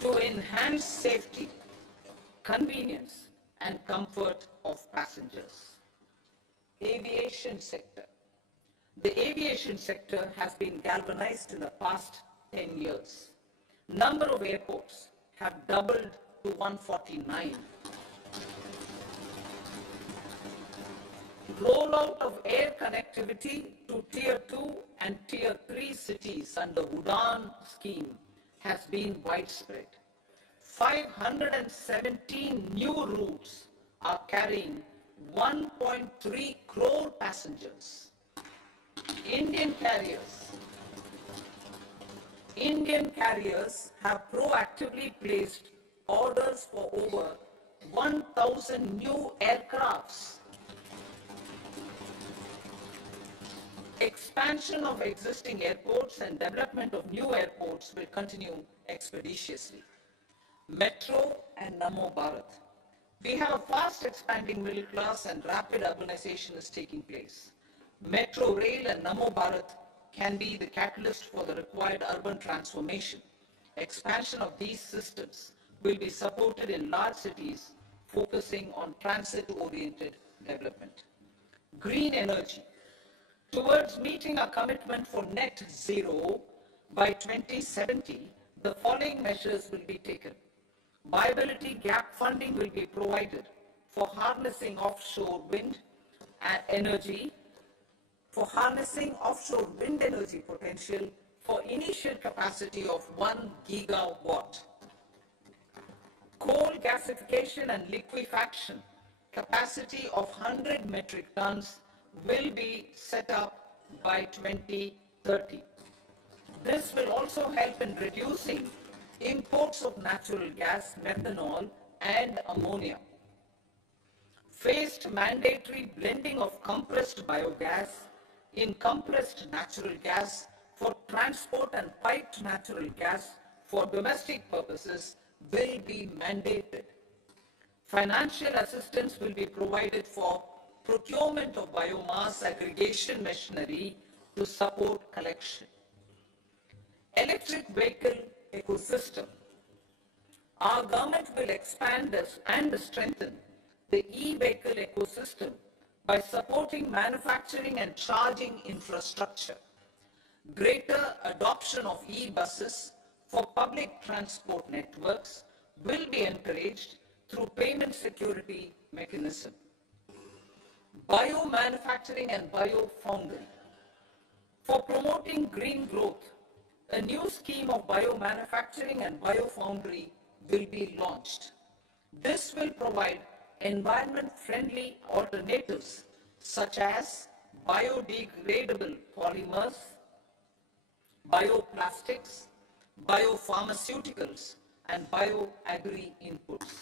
to enhance safety, convenience, and comfort of passengers. Aviation sector. The aviation sector has been galvanized in the past 10 years. Number of airports have doubled to 149. Rollout of air connectivity to Tier 2 and Tier 3 cities under UDAN scheme has been widespread. 517 new routes are carrying 1.3 crore passengers. Indian carriers have proactively placed orders for over 1,000 new aircrafts. Expansion of existing airports and development of new airports will continue expeditiously. Metro and Namo Bharat. We have a fast expanding middle class and rapid urbanization is taking place. Metro rail and Namo Bharat can be the catalyst for the required urban transformation. Expansion of these systems will be supported in large cities focusing on transit-oriented development. Green energy. Towards meeting our commitment for net zero by 2070, the following measures will be taken. Viability gap funding will be provided for harnessing offshore wind energy potential for initial capacity of 1 gigawatt. Coal gasification and liquefaction capacity of 100 metric tons will be set up by 2030. This will also help in reducing imports of natural gas, methanol, and ammonia. Phased mandatory blending of compressed biogas in compressed natural gas for transport and piped natural gas for domestic purposes will be mandated. Financial assistance will be provided for procurement of biomass aggregation machinery to support collection. Electric vehicle ecosystem. Our government will expand and strengthen the e-vehicle ecosystem by supporting manufacturing and charging infrastructure. Greater adoption of e-buses for public transport networks will be encouraged through payment security mechanism. Biomanufacturing and biofoundry. For promoting green growth, a new scheme of biomanufacturing and biofoundry will be launched. This will provide environment-friendly alternatives such as biodegradable polymers, bioplastics, biopharmaceuticals, and bioagri inputs.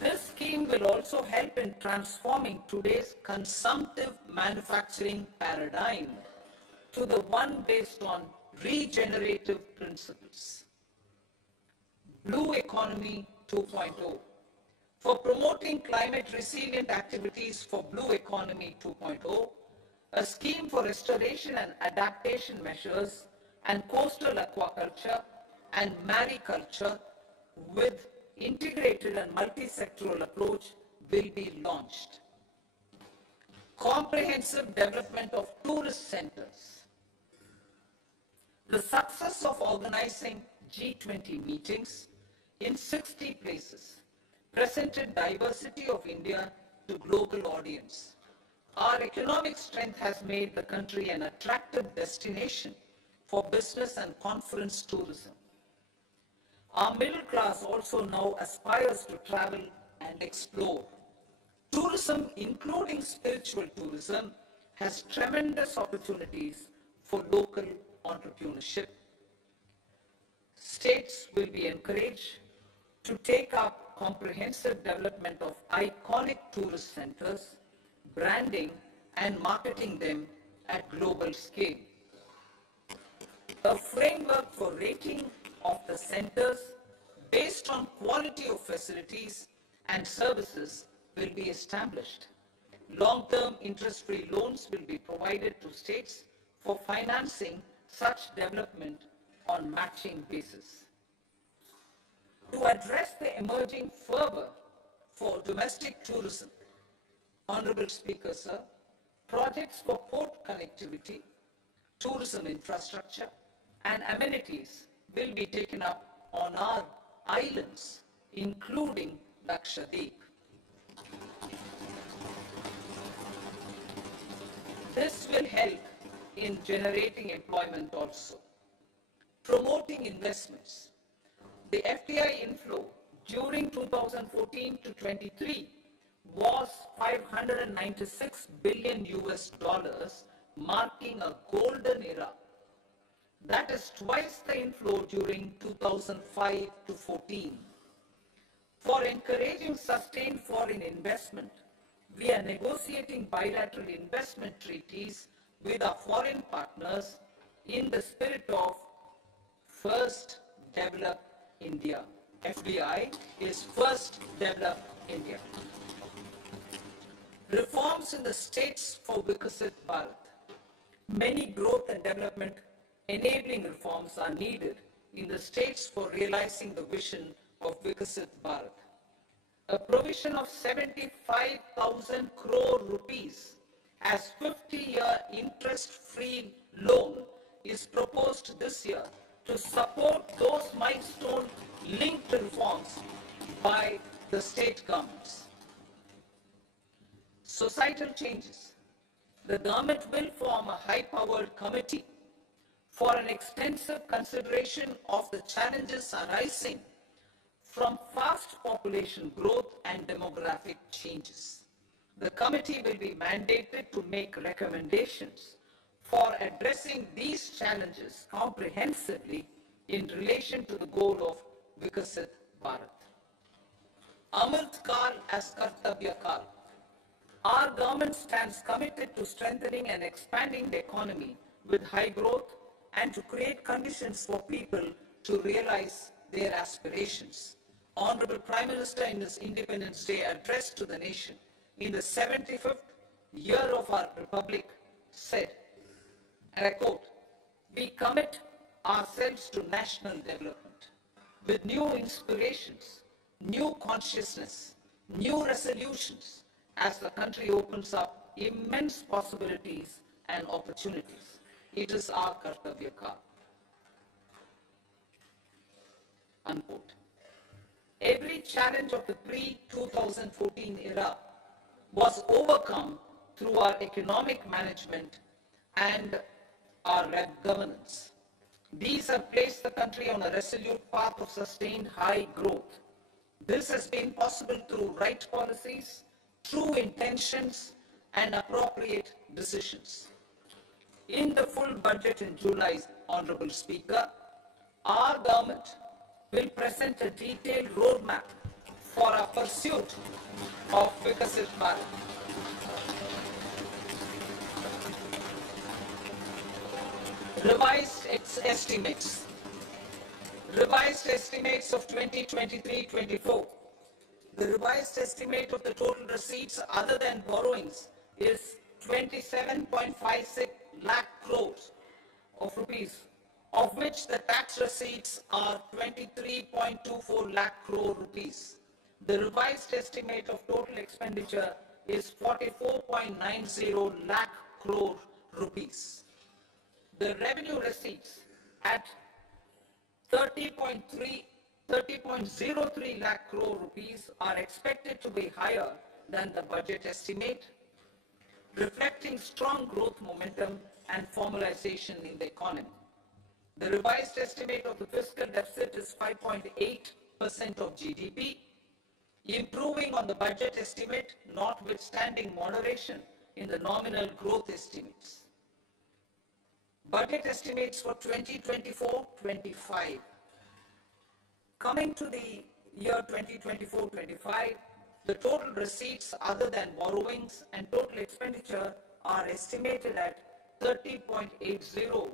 This scheme will also help in transforming today's consumptive manufacturing paradigm to the one based on regenerative principles. Blue Economy 2.0. For promoting climate resilient activities for Blue Economy 2.0, a scheme for restoration and adaptation measures and coastal aquaculture and mariculture with integrated and multi-sectoral approach will be launched. Comprehensive development of tourist centers. The success of organizing G20 meetings in 60 places, presented diversity of India to global audience. Our economic strength has made the country an attractive destination for business and conference tourism. Our middle class also now aspires to travel and explore. Tourism, including spiritual tourism, has tremendous opportunities for local entrepreneurship. States will be encouraged to take up comprehensive development of iconic tourist centers, branding and marketing them at global scale. A framework for rating of the centers based on quality of facilities and services will be established. Long-term interest-free loans will be provided to states for financing such development on matching basis. To address the emerging fervor for domestic tourism, Honorable Speaker, sir, projects for port connectivity, tourism infrastructure, and amenities will be taken up on our islands, including Lakshadweep. This will help in generating employment also. Promoting investments. The FDI inflow during 2014 to 23 was 596 billion US dollars, marking a golden era. That is twice the inflow during 2005 to 14. For encouraging sustained foreign investment, we are negotiating bilateral investment treaties with our foreign partners in the spirit of First Develop India. FDI is First Develop India. Reforms in the states for Vikasit Bharat. Many growth and development enabling reforms are needed in the states for realizing the vision of Vikasit Bharat. A provision of 75,000 crore rupees as 50-year interest-free loan is proposed this year to support those milestone-linked reforms by the state governments. Societal changes. The government will form a high-powered committee for an extensive consideration of the challenges arising from fast population growth and demographic changes. The committee will be mandated to make recommendations for addressing these challenges comprehensively in relation to the goal of Vikasit Bharat. Amrit Kal as Kartavya Kal. Our government stands committed to strengthening and expanding the economy with high growth and to create conditions for people to realize their aspirations. Honorable Prime Minister in his Independence Day address to the nation in the 75th year of our Republic said, and I quote, "We commit ourselves to national development with new inspirations, new consciousness, new resolutions as the country opens up immense possibilities and opportunities. It is our Kartavya Kal." Unquote. Every challenge of the pre-2014 era was overcome through our economic management and our governance. These have placed the country on a resolute path of sustained high growth. This has been possible through right policies, true intentions, and appropriate decisions. In the full budget in July, Honorable Speaker, our government will present a detailed roadmap for our pursuit of Vikasit Bharat. Revised estimates. Revised estimates of 2023-24. The revised estimate of the total receipts other than borrowings is 27.56 lakh crores of rupees, of which the tax receipts are 23.24 lakh crore rupees. The revised estimate of total expenditure is 44.90 lakh crore rupees. The revenue receipts at 30.03 lakh crore rupees are expected to be higher than the budget estimate, reflecting strong growth momentum and formalization in the economy. The revised estimate of the fiscal deficit is 5.8% of GDP, improving on the budget estimate, notwithstanding moderation in the nominal growth estimates. Budget estimates for 2024-25. Coming to the year 2024-25, the total receipts other than borrowings and total expenditure are estimated at 30.80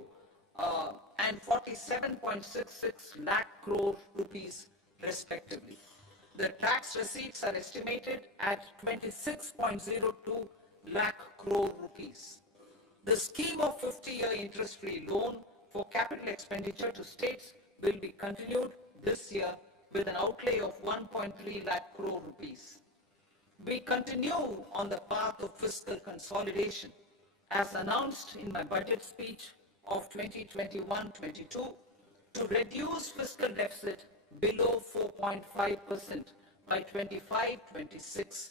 and 47.66 lakh crore rupees respectively. The tax receipts are estimated at 26.02 lakh crore rupees. The scheme of 50-year interest-free loan for capital expenditure to states will be continued this year with an outlay of 1.3 lakh crore rupees. We continue on the path of fiscal consolidation as announced in my budget speech of 2021-22 to reduce fiscal deficit below 4.5% by 25-26.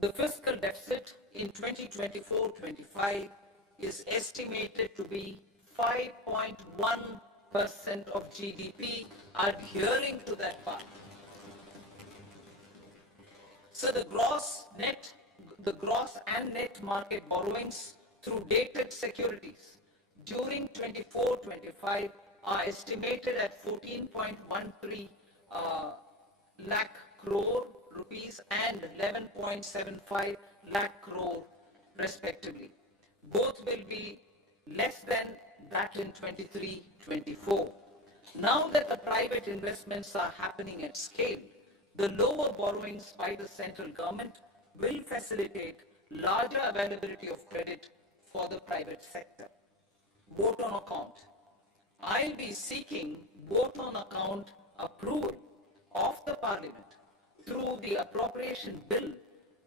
The fiscal deficit in 2024-25 is estimated to be 5.1% of GDP, adhering to that path. So the gross and net market borrowings through dated securities during 24-25 are estimated at 14.13 lakh crore rupees and 11.75 lakh crore respectively. Both will be less than that in 23-24. Now that the private investments are happening at scale, the lower borrowings by the central government will facilitate larger availability of credit for the private sector. Vote on account. I'll be seeking vote on account approval of the Parliament through the appropriation bill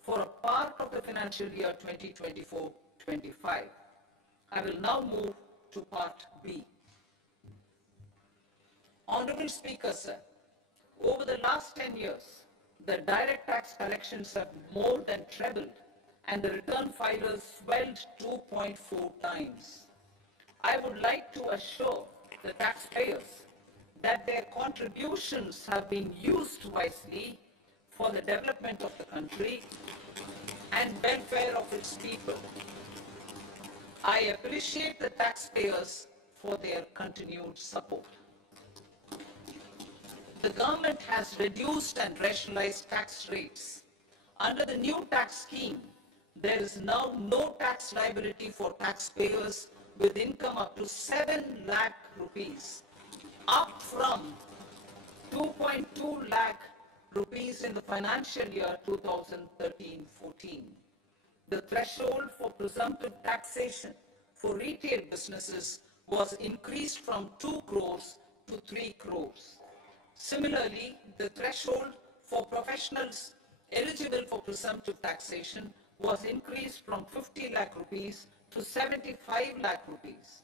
for a part of the financial year 2024-25. I will now move to part B. Honorable Speaker, sir, over the last 10 years, the direct tax collections have more than trebled and the return filers swelled 2.4 times. I would like to assure the taxpayers that their contributions have been used wisely for the development of the country and welfare of its people. I appreciate the taxpayers for their continued support. The government has reduced and rationalized tax rates. Under the new tax scheme, there is now no tax liability for taxpayers with income up to 7 lakh rupees, up from 2.2 lakh rupees in the financial year 2013-14. The threshold for presumptive taxation for retail businesses was increased from 2 crores to 3 crores. Similarly, the threshold for professionals eligible for presumptive taxation was increased from 50 lakh rupees to 75 lakh rupees.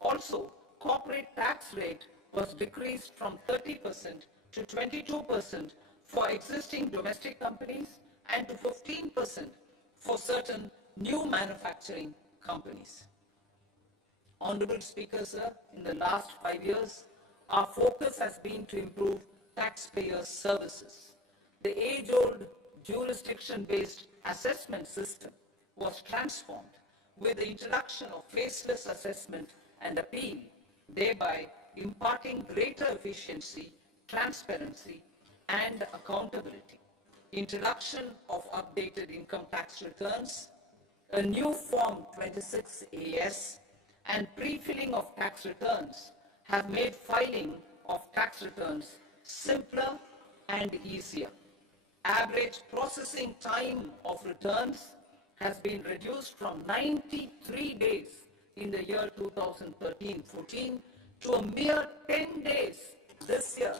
Also, corporate tax rate was decreased from 30% to 22% for existing domestic companies and to 15% for certain new manufacturing companies. Honorable Speaker, sir, in the last 5 years, our focus has been to improve taxpayer services. The age-old jurisdiction-based assessment system was transformed with the introduction of faceless assessment and appeal, thereby imparting greater efficiency, transparency, and accountability. Introduction of updated income tax returns, a new Form 26AS, and pre-filling of tax returns have made filing of tax returns simpler and easier. Average processing time of returns has been reduced from 93 days in the year 2013-14 to a mere 10 days this year,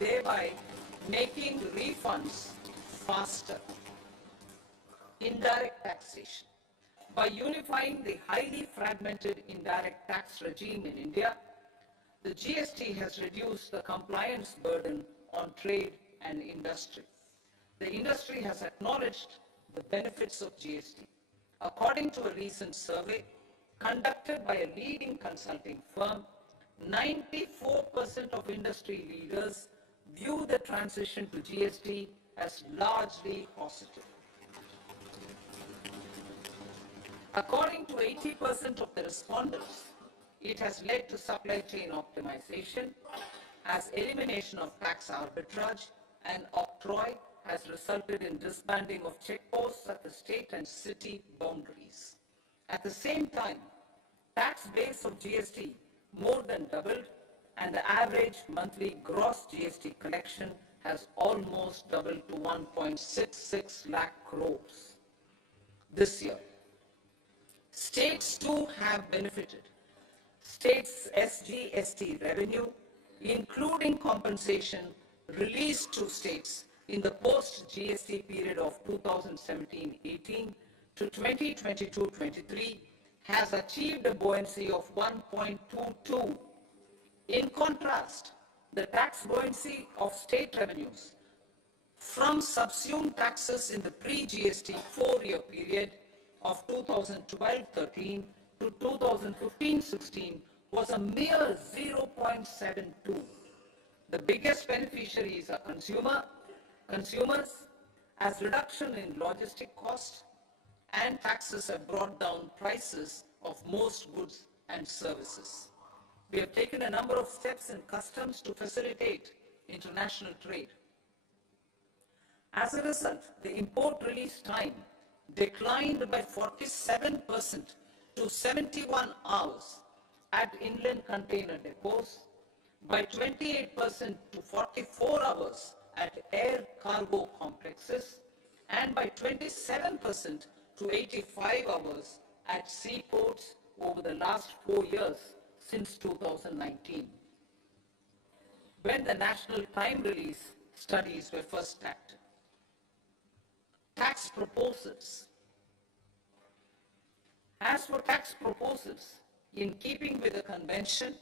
thereby making refunds faster. Indirect taxation. By unifying the highly fragmented indirect tax regime in India, the GST has reduced the compliance burden on trade and industry. The industry has acknowledged the benefits of GST. According to a recent survey conducted by a leading consulting firm, 94% of industry leaders view the transition to GST as largely positive. According to 80% of the respondents, it has led to supply chain optimization, as elimination of tax arbitrage and octroi has resulted in disbanding of checkposts at the state and city boundaries. At the same time, tax base of GST more than doubled, and the average monthly gross GST collection has almost doubled to 1.66 lakh crores this year. States too have benefited. States' SGST revenue, including compensation released to states in the post-GST period of 2017-18 to 2022-23, has achieved a buoyancy of 1.22. In contrast, the tax buoyancy of state revenues from subsumed taxes in the pre-GST 4-year period of 2012-13 to 2015-16 was a mere 0.72. The biggest beneficiaries are consumers, as reduction in logistic costs and taxes have brought down prices of most goods and services. We have taken a number of steps in customs to facilitate international trade. As a result, the import release time declined by 47% to 71 hours at inland container depots, by 28% to 44 hours at air cargo complexes, and by 27% to 85 hours at seaports over the last 4 years since 2019, when the national time release studies were first started. Tax proposals. As for tax proposals, in keeping with the convention,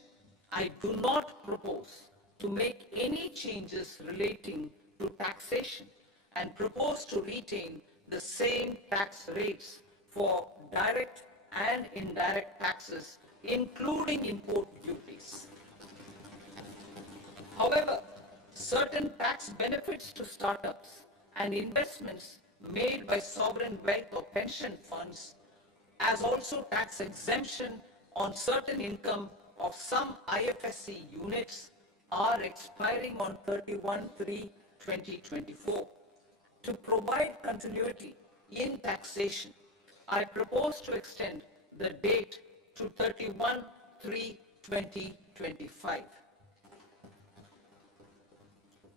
I do not propose to make any changes relating to taxation and propose to retain the same tax rates for direct and indirect taxes, including import duties. However, certain tax benefits to startups and investments made by sovereign wealth or pension funds, as also tax exemption on certain income of some IFSC units, are expiring on 31/3/2024. To provide continuity in taxation, I propose to extend the date to 31/3/2025.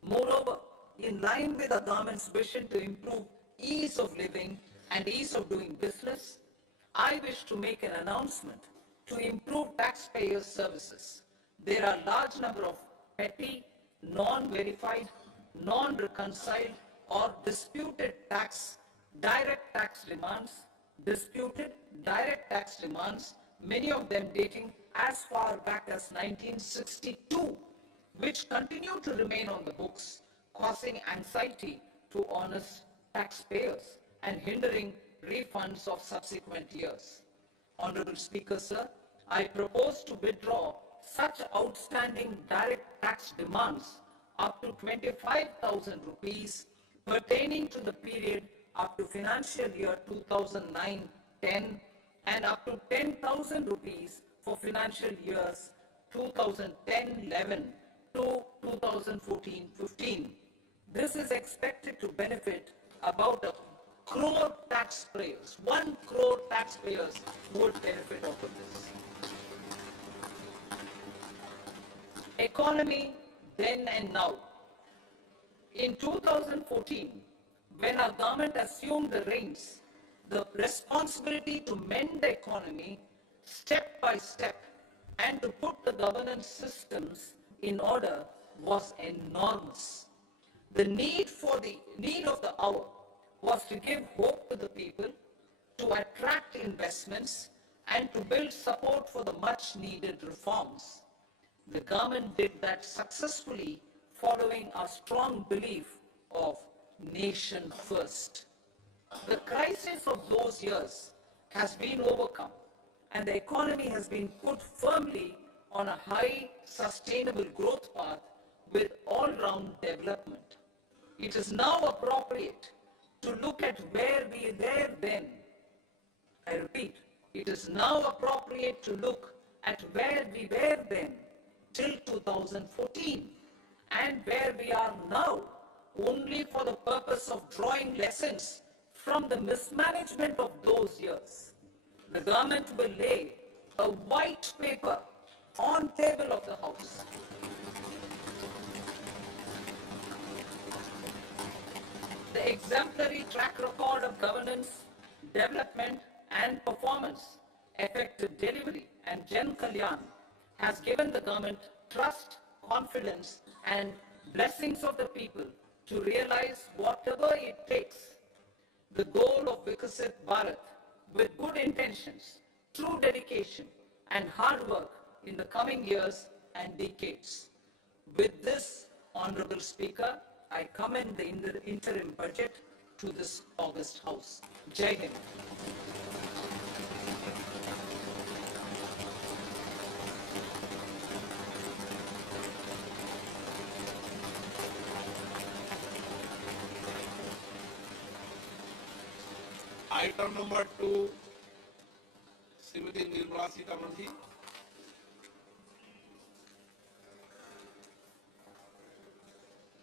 Moreover, in line with the government's vision to improve ease of living and ease of doing business, I wish to make an announcement to improve taxpayer services. There are a large number of petty, non-verified, non-reconciled, or disputed direct tax demands, many of them dating as far back as 1962, which continue to remain on the books, causing anxiety to honest taxpayers and hindering refunds of subsequent years. Honorable Speaker, sir, I propose to withdraw such outstanding direct tax demands up to 25,000 rupees pertaining to the period up to financial year 2009-10 and up to 10,000 rupees for financial years 2010-11 to 2014-15. This is expected to benefit about 1 crore taxpayers. 1 crore taxpayers would benefit out of this. Economy then and now. In 2014, when our government assumed the reins, the responsibility to mend the economy step by step and to put the governance systems in order was enormous. The need of the hour was to give hope to the people, to attract investments, and to build support for the much needed reforms. The government did that successfully following our strong belief of nation first. The crisis of those years has been overcome and the economy has been put firmly on a high sustainable growth path with all-round development. It is now appropriate to look at where we were then. I repeat, it is now appropriate to look at where we were then till 2014 and where we are now only for the purpose of drawing lessons from the mismanagement of those years. The government will lay a white paper on table of the House. The exemplary track record of governance, development and performance, effective delivery and Jan Kalyan has given the government trust, confidence and blessings of the people to realize whatever it takes, the goal of Vikasit Bharat with good intentions, true dedication and hard work in the coming years and decades. With this, Honorable Speaker, I commend the interim budget to this august House. Jai Hind. Item number 2 Shrimati Nirmala Sitharaman ji.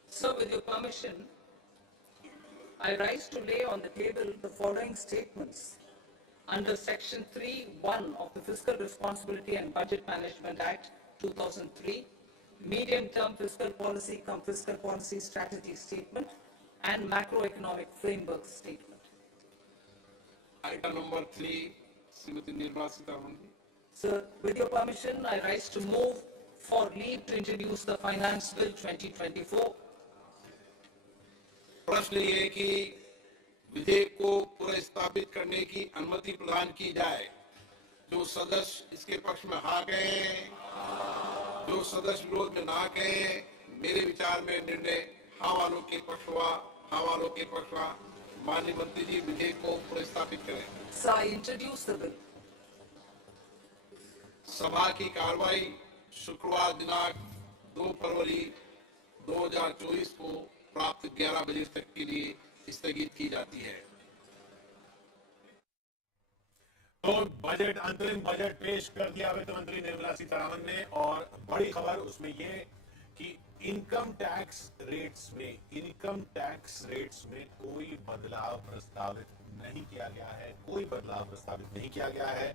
So, with your permission, I rise to lay on the table the following statements. Under Section 3(1) of the Fiscal Responsibility and Budget Management Act 2003, medium-term fiscal policy cum fiscal policy strategy statement and macroeconomic framework statement. Item number 3 Shrimati Nirmala Sitharaman ji. Sir, with your permission, I rise to move for leave to introduce the Finance Bill 2024. प्रश्न ये कि विधेयक को पुनर्स्थापित करने की अनुमति प्रदान की जाए। जो सदस्य इसके पक्ष में हाँ कहें, जो सदस्य विरोध में ना कहें, मेरे विचार में निर्णय हाँ वालों के पक्ष हुआ, हाँ वालों के पक्ष हुआ। माननीय मंत्री जी विधेयक को पुनर्स्थापित करें। Sir, I introduce the bill. सभा की कार्रवाई शुक्रवार दिनांक 2 फरवरी 2024 को प्राप्त 11 बजे तक के लिए स्थगित की जाती है। तो बजट अंतरिम बजट पेश कर दिया वित्त मंत्री निर्मला सीतारमण ने और बड़ी खबर उसमें ये कि इनकम टैक्स रेट्स में कोई बदलाव प्रस्तावित नहीं किया गया है। कोई बदलाव प्रस्तावित नहीं किया गया है।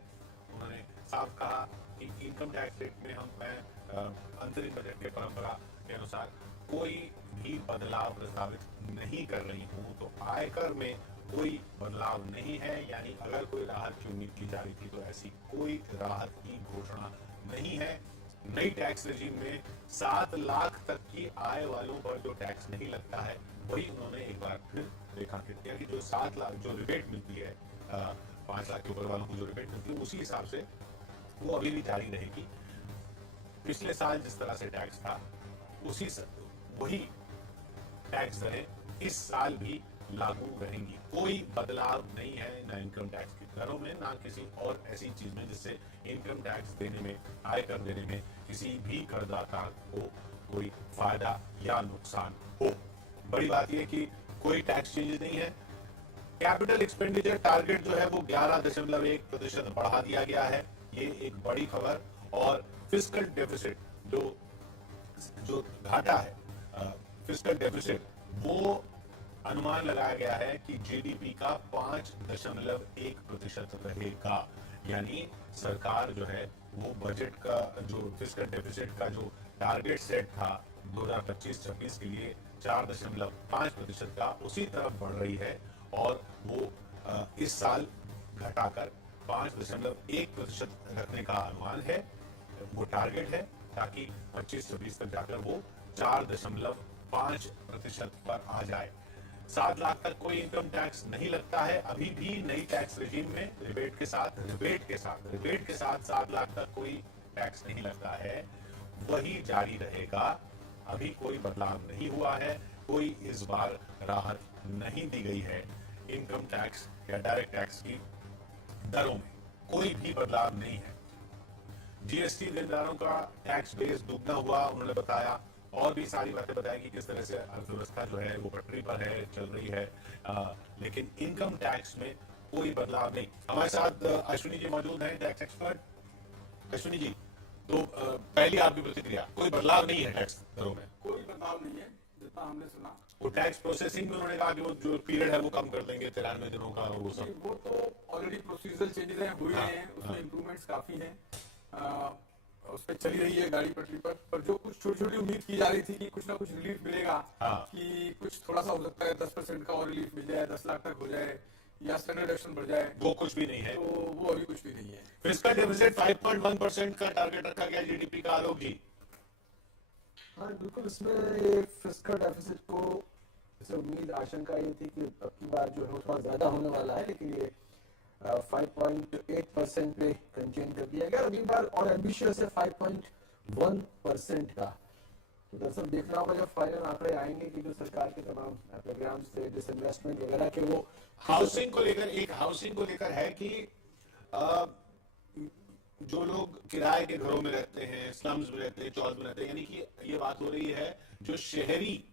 उन्होंने साफ कहा कि इनकम टैक्स रेट में अंतरिम बजट के परंपरा के अनुसार कोई भी बदलाव प्रस्तावित नहीं कर रही हूं। तो आयकर में कोई बदलाव नहीं है, यानी अगर कोई राहत की उम्मीद की जा रही थी तो ऐसी कोई राहत की घोषणा नहीं है। नई टैक्स रेजिम में 7 लाख तक की आय वालों पर जो टैक्स नहीं लगता है वही उन्होंने एक बार फिर रेखांकित किया कि जो 7 लाख जो रिबेट मिलती है 5 लाख के ऊपर वालों को जो रिबेट मिलती है उसी हिसाब से वो अभी भी जारी रहेगी। पिछले साल जिस तरह से टैक्स था वही टैक्स दरें इस साल भी लागू रहेंगी। कोई बदलाव नहीं है ना इनकम टैक्स की दरों में ना किसी और ऐसी चीज में जिससे इनकम टैक्स देने में, आयकर देने में किसी भी करदाता को कोई फायदा या नुकसान हो। बड़ी बात यह कि कोई टैक्स चेंज नहीं है। कैपिटल एक्सपेंडिचर टारगेट जो है वो 11.1% बढ़ा दिया गया है। ये एक बड़ी खबर। और फिस्कल डेफिसिट जो घाटा है, फिस्कल डेफिसिट वो अनुमान लगाया गया है कि जीडीपी का 5.1% रहेगा। यानी सरकार जो है वो बजट का जो फिस्कल डेफिसिट का जो टारगेट सेट था 2025-26 के लिए 4.5% का उसी तरफ बढ़ रही है और वो इस साल घटाकर 5.1% रखने का अनुमान है। वो टारगेट है ताकि 25-26 तक जाकर वो 4.5% पर आ जाए। 7 लाख तक कोई इनकम टैक्स नहीं लगता है अभी भी नई टैक्स रेजिम में। रिबेट के साथ 7 लाख तक कोई टैक्स नहीं लगता है। वही जारी रहेगा। अभी कोई बदलाव नहीं हुआ है, कोई इस बार राहत नहीं दी गई है इनकम टैक्स या डायरेक्ट टैक्स की दरों में, कोई भी बदलाव नहीं है। जीएसटी देनदारों का टैक्स बेस दुगना हुआ, उन्होंने बताया, और भी सारी बातें बताई कि किस तरह से अर्थव्यवस्था जो है वो पटरी पर है, चल रही है। लेकिन इनकम टैक्स में कोई बदलाव नहीं। हमारे साथ अश्विनी जी मौजूद हैं, टैक्स एक्सपर्ट। अश्विनी जी, तो पहली आपकी प्रतिक्रिया, कोई बदलाव नहीं है टैक्स दरों में? कोई बदलाव नहीं है जितना हमने सुना। वो टैक्स प्रोसेसिंग में उन्होंने कहा कि वो जो पीरियड है वो कम कर देंगे 93 दिनों का, और वो सब वो तो ऑलरेडी प्रोसीजरल चेंजेस हुए हाँ, हैं, उसमें हाँ। इम्प्रूवमेंट्स काफी हैं। उस पर चली रही है गाड़ी पटरी पर जो कुछ छोटी छोटी उम्मीद की जा रही थी कि कुछ ना कुछ रिलीफ मिलेगा, हाँ। कि कुछ थोड़ा सा हो सकता है 10% का और रिलीफ मिल जाए, 10 लाख तक हो जाए या स्टैंडर्ड डिडक्शन बढ़ जाए, वो कुछ भी नहीं है। तो वो अभी कुछ भी नहीं है। फिस्कल डेफिसिट 5.1% का टारगेट रखा गया जीडीपी का। आलोक जी, हाँ बिल्कुल, इसमें ये फिस्कल डेफिसिट को से उम्मीद आशंका ये थी कि अब की बार जो है वो थोड़ा ज्यादा होने वाला है, लेकिन ये 5.8% पे कंटेन कर दिया गया। अगली बार और एम्बिशियस है 5.1% का। तो दरअसल देखना होगा जब फाइनल आंकड़े आएंगे कि जो सरकार के तमाम प्रोग्राम से डिसइन्वेस्टमेंट वगैरह के वो हाउसिंग को लेकर है कि जो लोग किराए के घरों में रहते हैं, स्लम्स में रहते हैं, चौक में रहते हैं, यानी कि ये बात हो रही है जो शहरी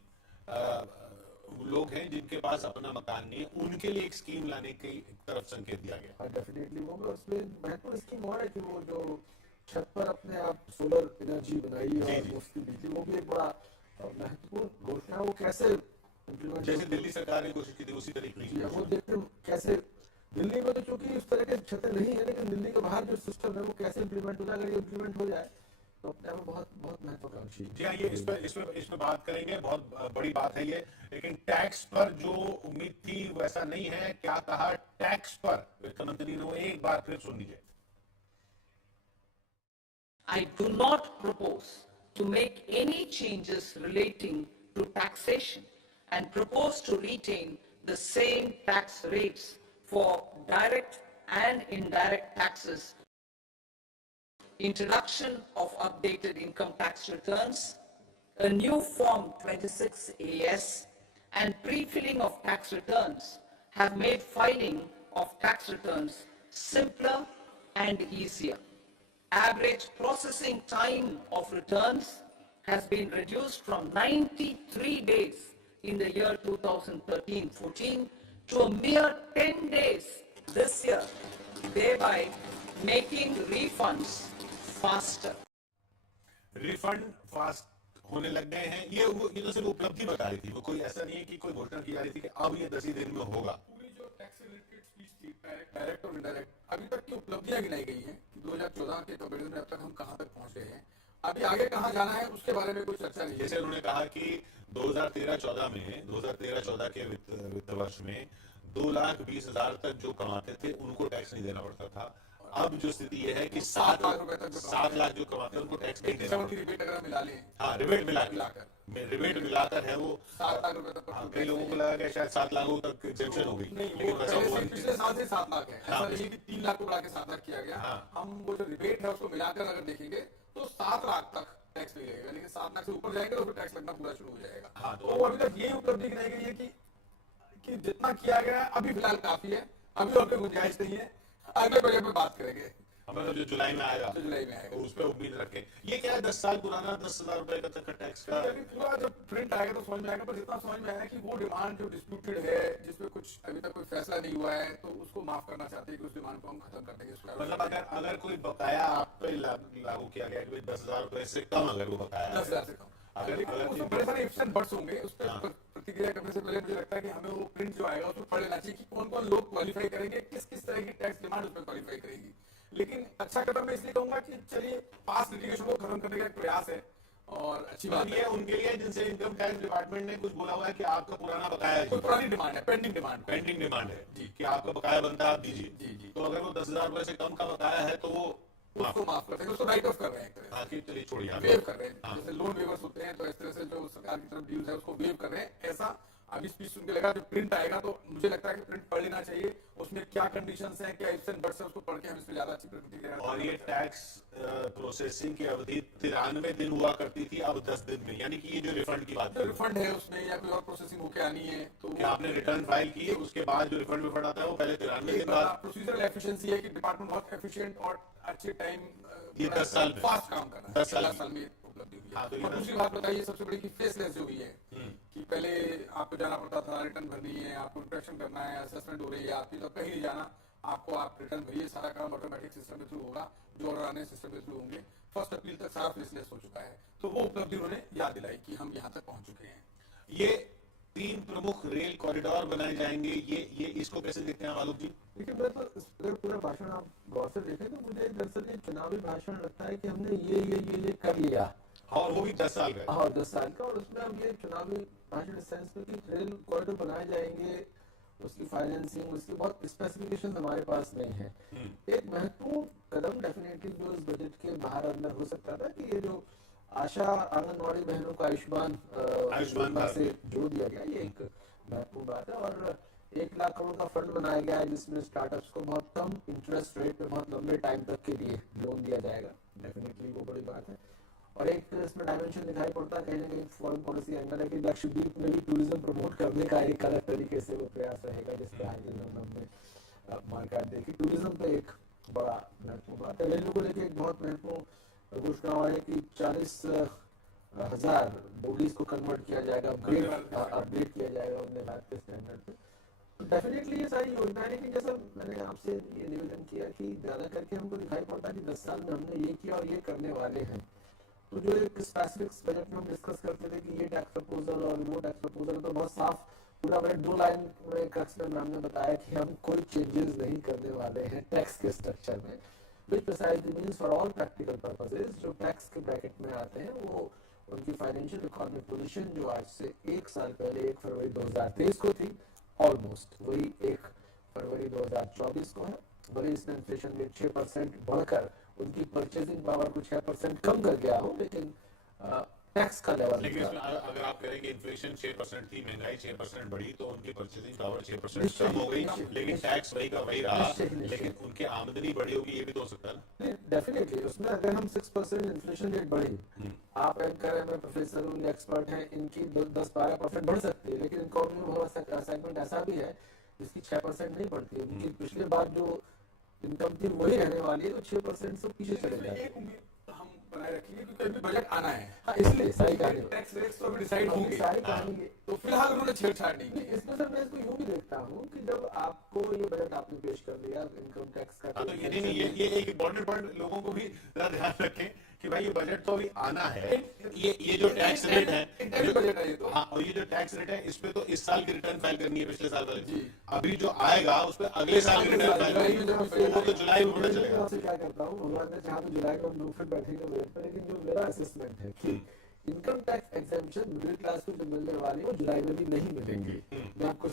लोग हैं जिनके पास अपना मकान नहीं है, उनके लिए एक स्कीम लाने की तरफ संकेत दिया गया। डेफिनेटली वो उसमें महत्वपूर्ण स्कीम और है कि वो जो छत पर अपने आप सोलर एनर्जी बनाई और उसकी बिजली, वो भी एक बड़ा महत्वपूर्ण घोषणा। वो कैसे इम्प्लीमेंट, जैसे दिल्ली सरकार ने कोशिश की थी उसी तरीके की वो देखते हैं कैसे दिल्ली में तो चूंकि इस तरह के छतें नहीं है, लेकिन दिल्ली के बाहर जो सिस्टम है वो कैसे इम्प्लीमेंट होता है। अगर ये इम्प्लीमेंट हो जाए तो अपने आप में बहुत बहुत महत्वाकांक्षी। जी हाँ, ये इस पर बात करेंगे, बहुत बड़ी बात है ये। लेकिन टैक्स पर जो उम्मीद थी वैसा नहीं है। क्या कहा टैक्स पर वित्त मंत्री ने, एक बार फिर सुन लीजिए। I do not propose to make any changes relating to taxation and propose to retain the same tax rates for direct and indirect taxes, introduction of updated income tax returns, a new Form 26AS, and pre-filling of tax returns have made filing of tax returns simpler and easier. Average processing time of returns has been reduced from 93 days in the year 2013-14 to a mere 10 days this year, thereby making refunds faster. Refund fast होने लग गए हैं। ये तो सिर्फ उपलब्धि बता रही थी, वो कोई ऐसा नहीं है कि कोई घोषणा की जा रही थी कि अब ये 10 ही दिन में होगा। पूरी जो टैक्स रिलेटेड स्पीच थी, डायरेक्ट और इनडायरेक्ट, अभी तक की उपलब्धियां गिनाई गई हैं कि 2014 के कंपैरिजन में अब तक हम कहां तक पहुंच गए हैं। अभी आगे कहां जाना है उसके बारे में कोई चर्चा नहीं है। जैसे उन्होंने कहा कि 2013-14 के वित्त वर्ष में 2,20,000 तक जो कमाते थे उनको टैक्स नहीं देना पड़ता था। अब जो स्थिति ये है कि 7 लाख रुपए तक 7 लाख जो कमाते हैं उनको टैक्स नहीं देना पड़ता। रिबेट अगर मिला लें, हाँ, रिबेट मिलाकर है वो 7 लाख रुपए तक। कई लोगों को लगा कि शायद 7 लाखों तक एग्जेम्पशन हो गई, लेकिन वैसा हुआ नहीं। पिछले साल से 7 लाख है, ऐसा नहीं कि 3 लाख को बढ़ा के 7 लाख किया गया। हम वो जो रिबेट है उसको मिलाकर अगर देखेंगे तो 7 लाख तक टैक्स नहीं लगेगा, लेकिन 7 लाख से ऊपर जाएंगे तो फिर टैक्स लगना पूरा शुरू हो जाएगा। तो अभी तक ये उपलब्धि गिनाई गई है कि जितना किया गया है अभी फिलहाल काफी है, अभी और कोई गुंजाइश नहीं है। अगले बजट में बात करेंगे, मतलब जो जुलाई में आएगा उस पर उम्मीद रखें। ये क्या है, 10 साल पुराना 10,000 रुपए का तक का टैक्स का पूरा जब प्रिंट आएगा तो समझ में आएगा। पर जितना समझ में आया कि वो डिमांड जो डिस्प्यूटेड है, जिसपे कुछ अभी तक कोई फैसला नहीं हुआ है, तो उसको माफ करना चाहते हैं कि उस डिमांड को हम खत्म कर देंगे। मतलब अगर कोई बकाया आप पे लागू किया गया कि 10,000 रुपए से कम, अगर वो बकाया 10,000 से कम, अगर बड़े सारे इफ्सन बर्ड्स होंगे, उस पर प्रतिक्रिया करने से पहले मुझे लगता है कि हमें वो प्रिंट जो आएगा उसमें पढ़ लेना चाहिए कि कौन कौन लोग क्वालिफाई करेंगे, किस किस तरह की टैक्स डिमांड उसमें क्वालिफाई करेगी। लेकिन अच्छा कदम मैं इसलिए कहूंगा कि चलिए पास लिटिगेशन को खत्म करने का एक प्रयास है और अच्छी बात है उनके लिए जिनसे इनकम टैक्स डिपार्टमेंट ने कुछ बोला हुआ है कि आपका पुराना बकाया है, कोई पुरानी डिमांड है, पेंडिंग डिमांड है जी, कि आपका बकाया बनता है आप दीजिए। जी। तो अगर वो 10,000 रुपए से कम का बकाया है तो वो उसको माफ करते हैं, उसको राइट ऑफ कर रहे हैं, हाँ कि चलिए छोड़िए, वेव कर रहे हैं। जैसे लोन वेवर्स होते हैं तो इस तरह से जो सरकार की तरफ ड्यूज है उसको वेव कर रहे हैं। ऐसा अभी स्पीच सुन के लगा जब प्रिंट आएगा तो मुझे लगता है कि प्रिंट पढ़ लेना चाहिए, उसमें क्या कंडीशंस हैं, क्या इफ्स एंड बट्स हैं, उसको पढ़ के हम इसमें ज्यादा अच्छी प्रतिक्रिया देना। और ये टैक्स प्रोसेसिंग की अवधि 93 दिन हुआ करती थी, अब 10 दिन में, यानी कि ये जो रिफंड की बात है, रिफंड है उसमें या कोई और प्रोसेसिंग होके आनी है तो कि आपने रिटर्न फाइल की है, उसके बाद जो रिफंड विफंड आता है वो पहले 93 दिन बाद। प्रोसीजरल एफिशिएंसी है कि डिपार्टमेंट बहुत एफिशिएंट और अच्छे टाइम ये 10 साल में फास्ट काम कर रहा है, 10 साल में उपलब्धि हुई है। हाँ, तो ये और दूसरी बात बताइए सबसे बड़ी की फेसलेस जो हुई है कि पहले आपको जाना पड़ता था, रिटर्न भरनी है, आपको इंस्पेक्शन करना है, असेसमेंट हो रही है आपकी, तो कहीं नहीं जाना आपको, आप रिटर्न भरिए, सारा काम ऑटोमेटिक सिस्टम के थ्रू होगा, जो ऑर्डर आने सिस्टम के थ्रू होंगे। फर्स्ट अपील तक सारा फेसलेस हो चुका है, तो वो उपलब्धि उन्होंने याद दिलाई कि हम यहाँ तक पहुंच चुके हैं। ये 3 प्रमुख रेल कॉरिडोर बनाए जाएंगे, ये इसको कैसे देखते हैं आलोक जी? देखिए मैं तो अगर पूरा भाषण आप गौर से देखें तो मुझे दरअसल ये चुनावी भाषण लगता है कि हमने ये कर लिया, और वो भी 10 साल का। हाँ 10 साल का, और उसमें हम ये चुनावी भाषण इस सेंस में कि रेल कॉरिडोर बनाए जाएंगे, उसकी फाइनेंसिंग, उसकी बहुत स्पेसिफिकेशन हमारे पास नहीं है। एक महत्वपूर्ण कदम डेफिनेटली जो इस बजट के बाहर अंदर हो सकता था कि ये जो आशा आंगनवाड़ी बहनों का आयुष्मान से जोड़ दिया गया, ये एक महत्वपूर्ण बात है। और 1 लाख करोड़ का फंड बनाया गया है जिसमें स्टार्टअप्स को बहुत कम इंटरेस्ट रेट पे बहुत लंबे टाइम तक के लिए लोन दिया जाएगा, डेफिनेटली वो बड़ी बात है। और एक इसमें डायमेंशन दिखाई पड़ता है कहीं ना कहीं फॉरेन पॉलिसी एंगल है कि लक्षद्वीप में भी टूरिज्म प्रमोट करने का एक अलग तरीके से वो प्रयास रहेगा, जिसपे आगे हमने मार्केट देखी। टूरिज्म पे एक बड़ा महत्वपूर्ण बात है। रेलवे को लेकर एक बहुत महत्वपूर्ण घोषणा है कि 40,000 बोगीज को कन्वर्ट किया जाएगा, अपग्रेड किया जाएगा अपने भारत के स्टैंडर्ड पे। डेफिनेटली ये सारी योजनाएं, लेकिन जैसा मैंने आपसे ये निवेदन किया कि ज्यादा करके हमको दिखाई पड़ता है कि 10 साल में हमने ये किया और ये करने वाले हैं। तो जो एक स्पेसिफिक्स बजट में हम डिस्कस करते थे कि ये टैक्स प्रपोजल और वो टैक्स प्रपोजल, तो बहुत साफ पूरा मैंने 2 लाइन में टेक्स्ट में हमने बताया कि हम कोई चेंजेस नहीं करने वाले हैं टैक्स के स्ट्रक्चर में, which precisely means for all practical purposes जो टैक्स के ब्रैकेट में आते हैं वो उनकी फाइनेंशियल इकोनॉमिक पोजीशन जो आज से 1 साल पहले 1 फरवरी 2023 को थी, ऑलमोस्ट वही 1 फरवरी 2024 को है। भले इसमें इन्फ्लेशन रेट 6% बढ़कर उनकी परचेजिंग पावर को 6% कम कर गया हो, लेकिन टैक्स का लेवल, लेकिन अगर आप करें कि इन्फ्लेशन 6% थी, महंगाई 6% बढ़ी, तो उनकी परचेजिंग पावर 6% कम हो गई, लेकिन टैक्स वही का वही रहा, लेकिन उनकी आमदनी बढ़ी होगी, ये भी तो हो सकता है। डेफिनेटली उसमें अगर हम 6% इन्फ्लेशन रेट बढ़ी, आप एंकर हैं, मैं प्रोफेसर हूँ, एक्सपर्ट हैं, इनकी 10-12% बढ़ सकती है, लेकिन इकोनॉमी में बहुत सा सेगमेंट ऐसा भी है जिसकी 6% नहीं बढ़ती है, उनकी पिछले बार जो इनकम थी वही रहने वाली है, तो 6% से पीछे चले जाए। हम बनाए रखेंगे क्योंकि अभी बजट आना है। हाँ, इसलिए सारी कहानी टैक्स रेट्स तो अभी डिसाइड होंगे, सारी कहानी तो फिलहाल उन्होंने छेड़छाड़ नहीं की। इसमें सर मैं इसको यूं भी देखता हूँ कि जब आपको ये बजट आपने पेश कर दिया इनकम टैक्स का, तो ये एक इम्पोर्टेंट पॉइंट लोगों को भी ध्यान रखें कि भाई ये बजट तो अभी आना है, ये जो टैक्स रेट है बजट है ये तो, हाँ, और ये जो टैक्स रेट है इस पे तो इस साल की रिटर्न फाइल करनी है, पिछले साल वाले। अभी जो आएगा उस पर अगले साल की रिटर्न फाइल करनी है, वो तो जुलाई में पता चलेगा। आपसे क्या करता हूँ, भगवान ने चाहा तो जुलाई को हम लोग फिर बैठेंगे बजट पर, लेकिन जो मेरा असेसमेंट है कि income tax exemption middle class को जो मिलने वाली है वो जुलाई में भी नहीं मिलेंगी। मैं आपको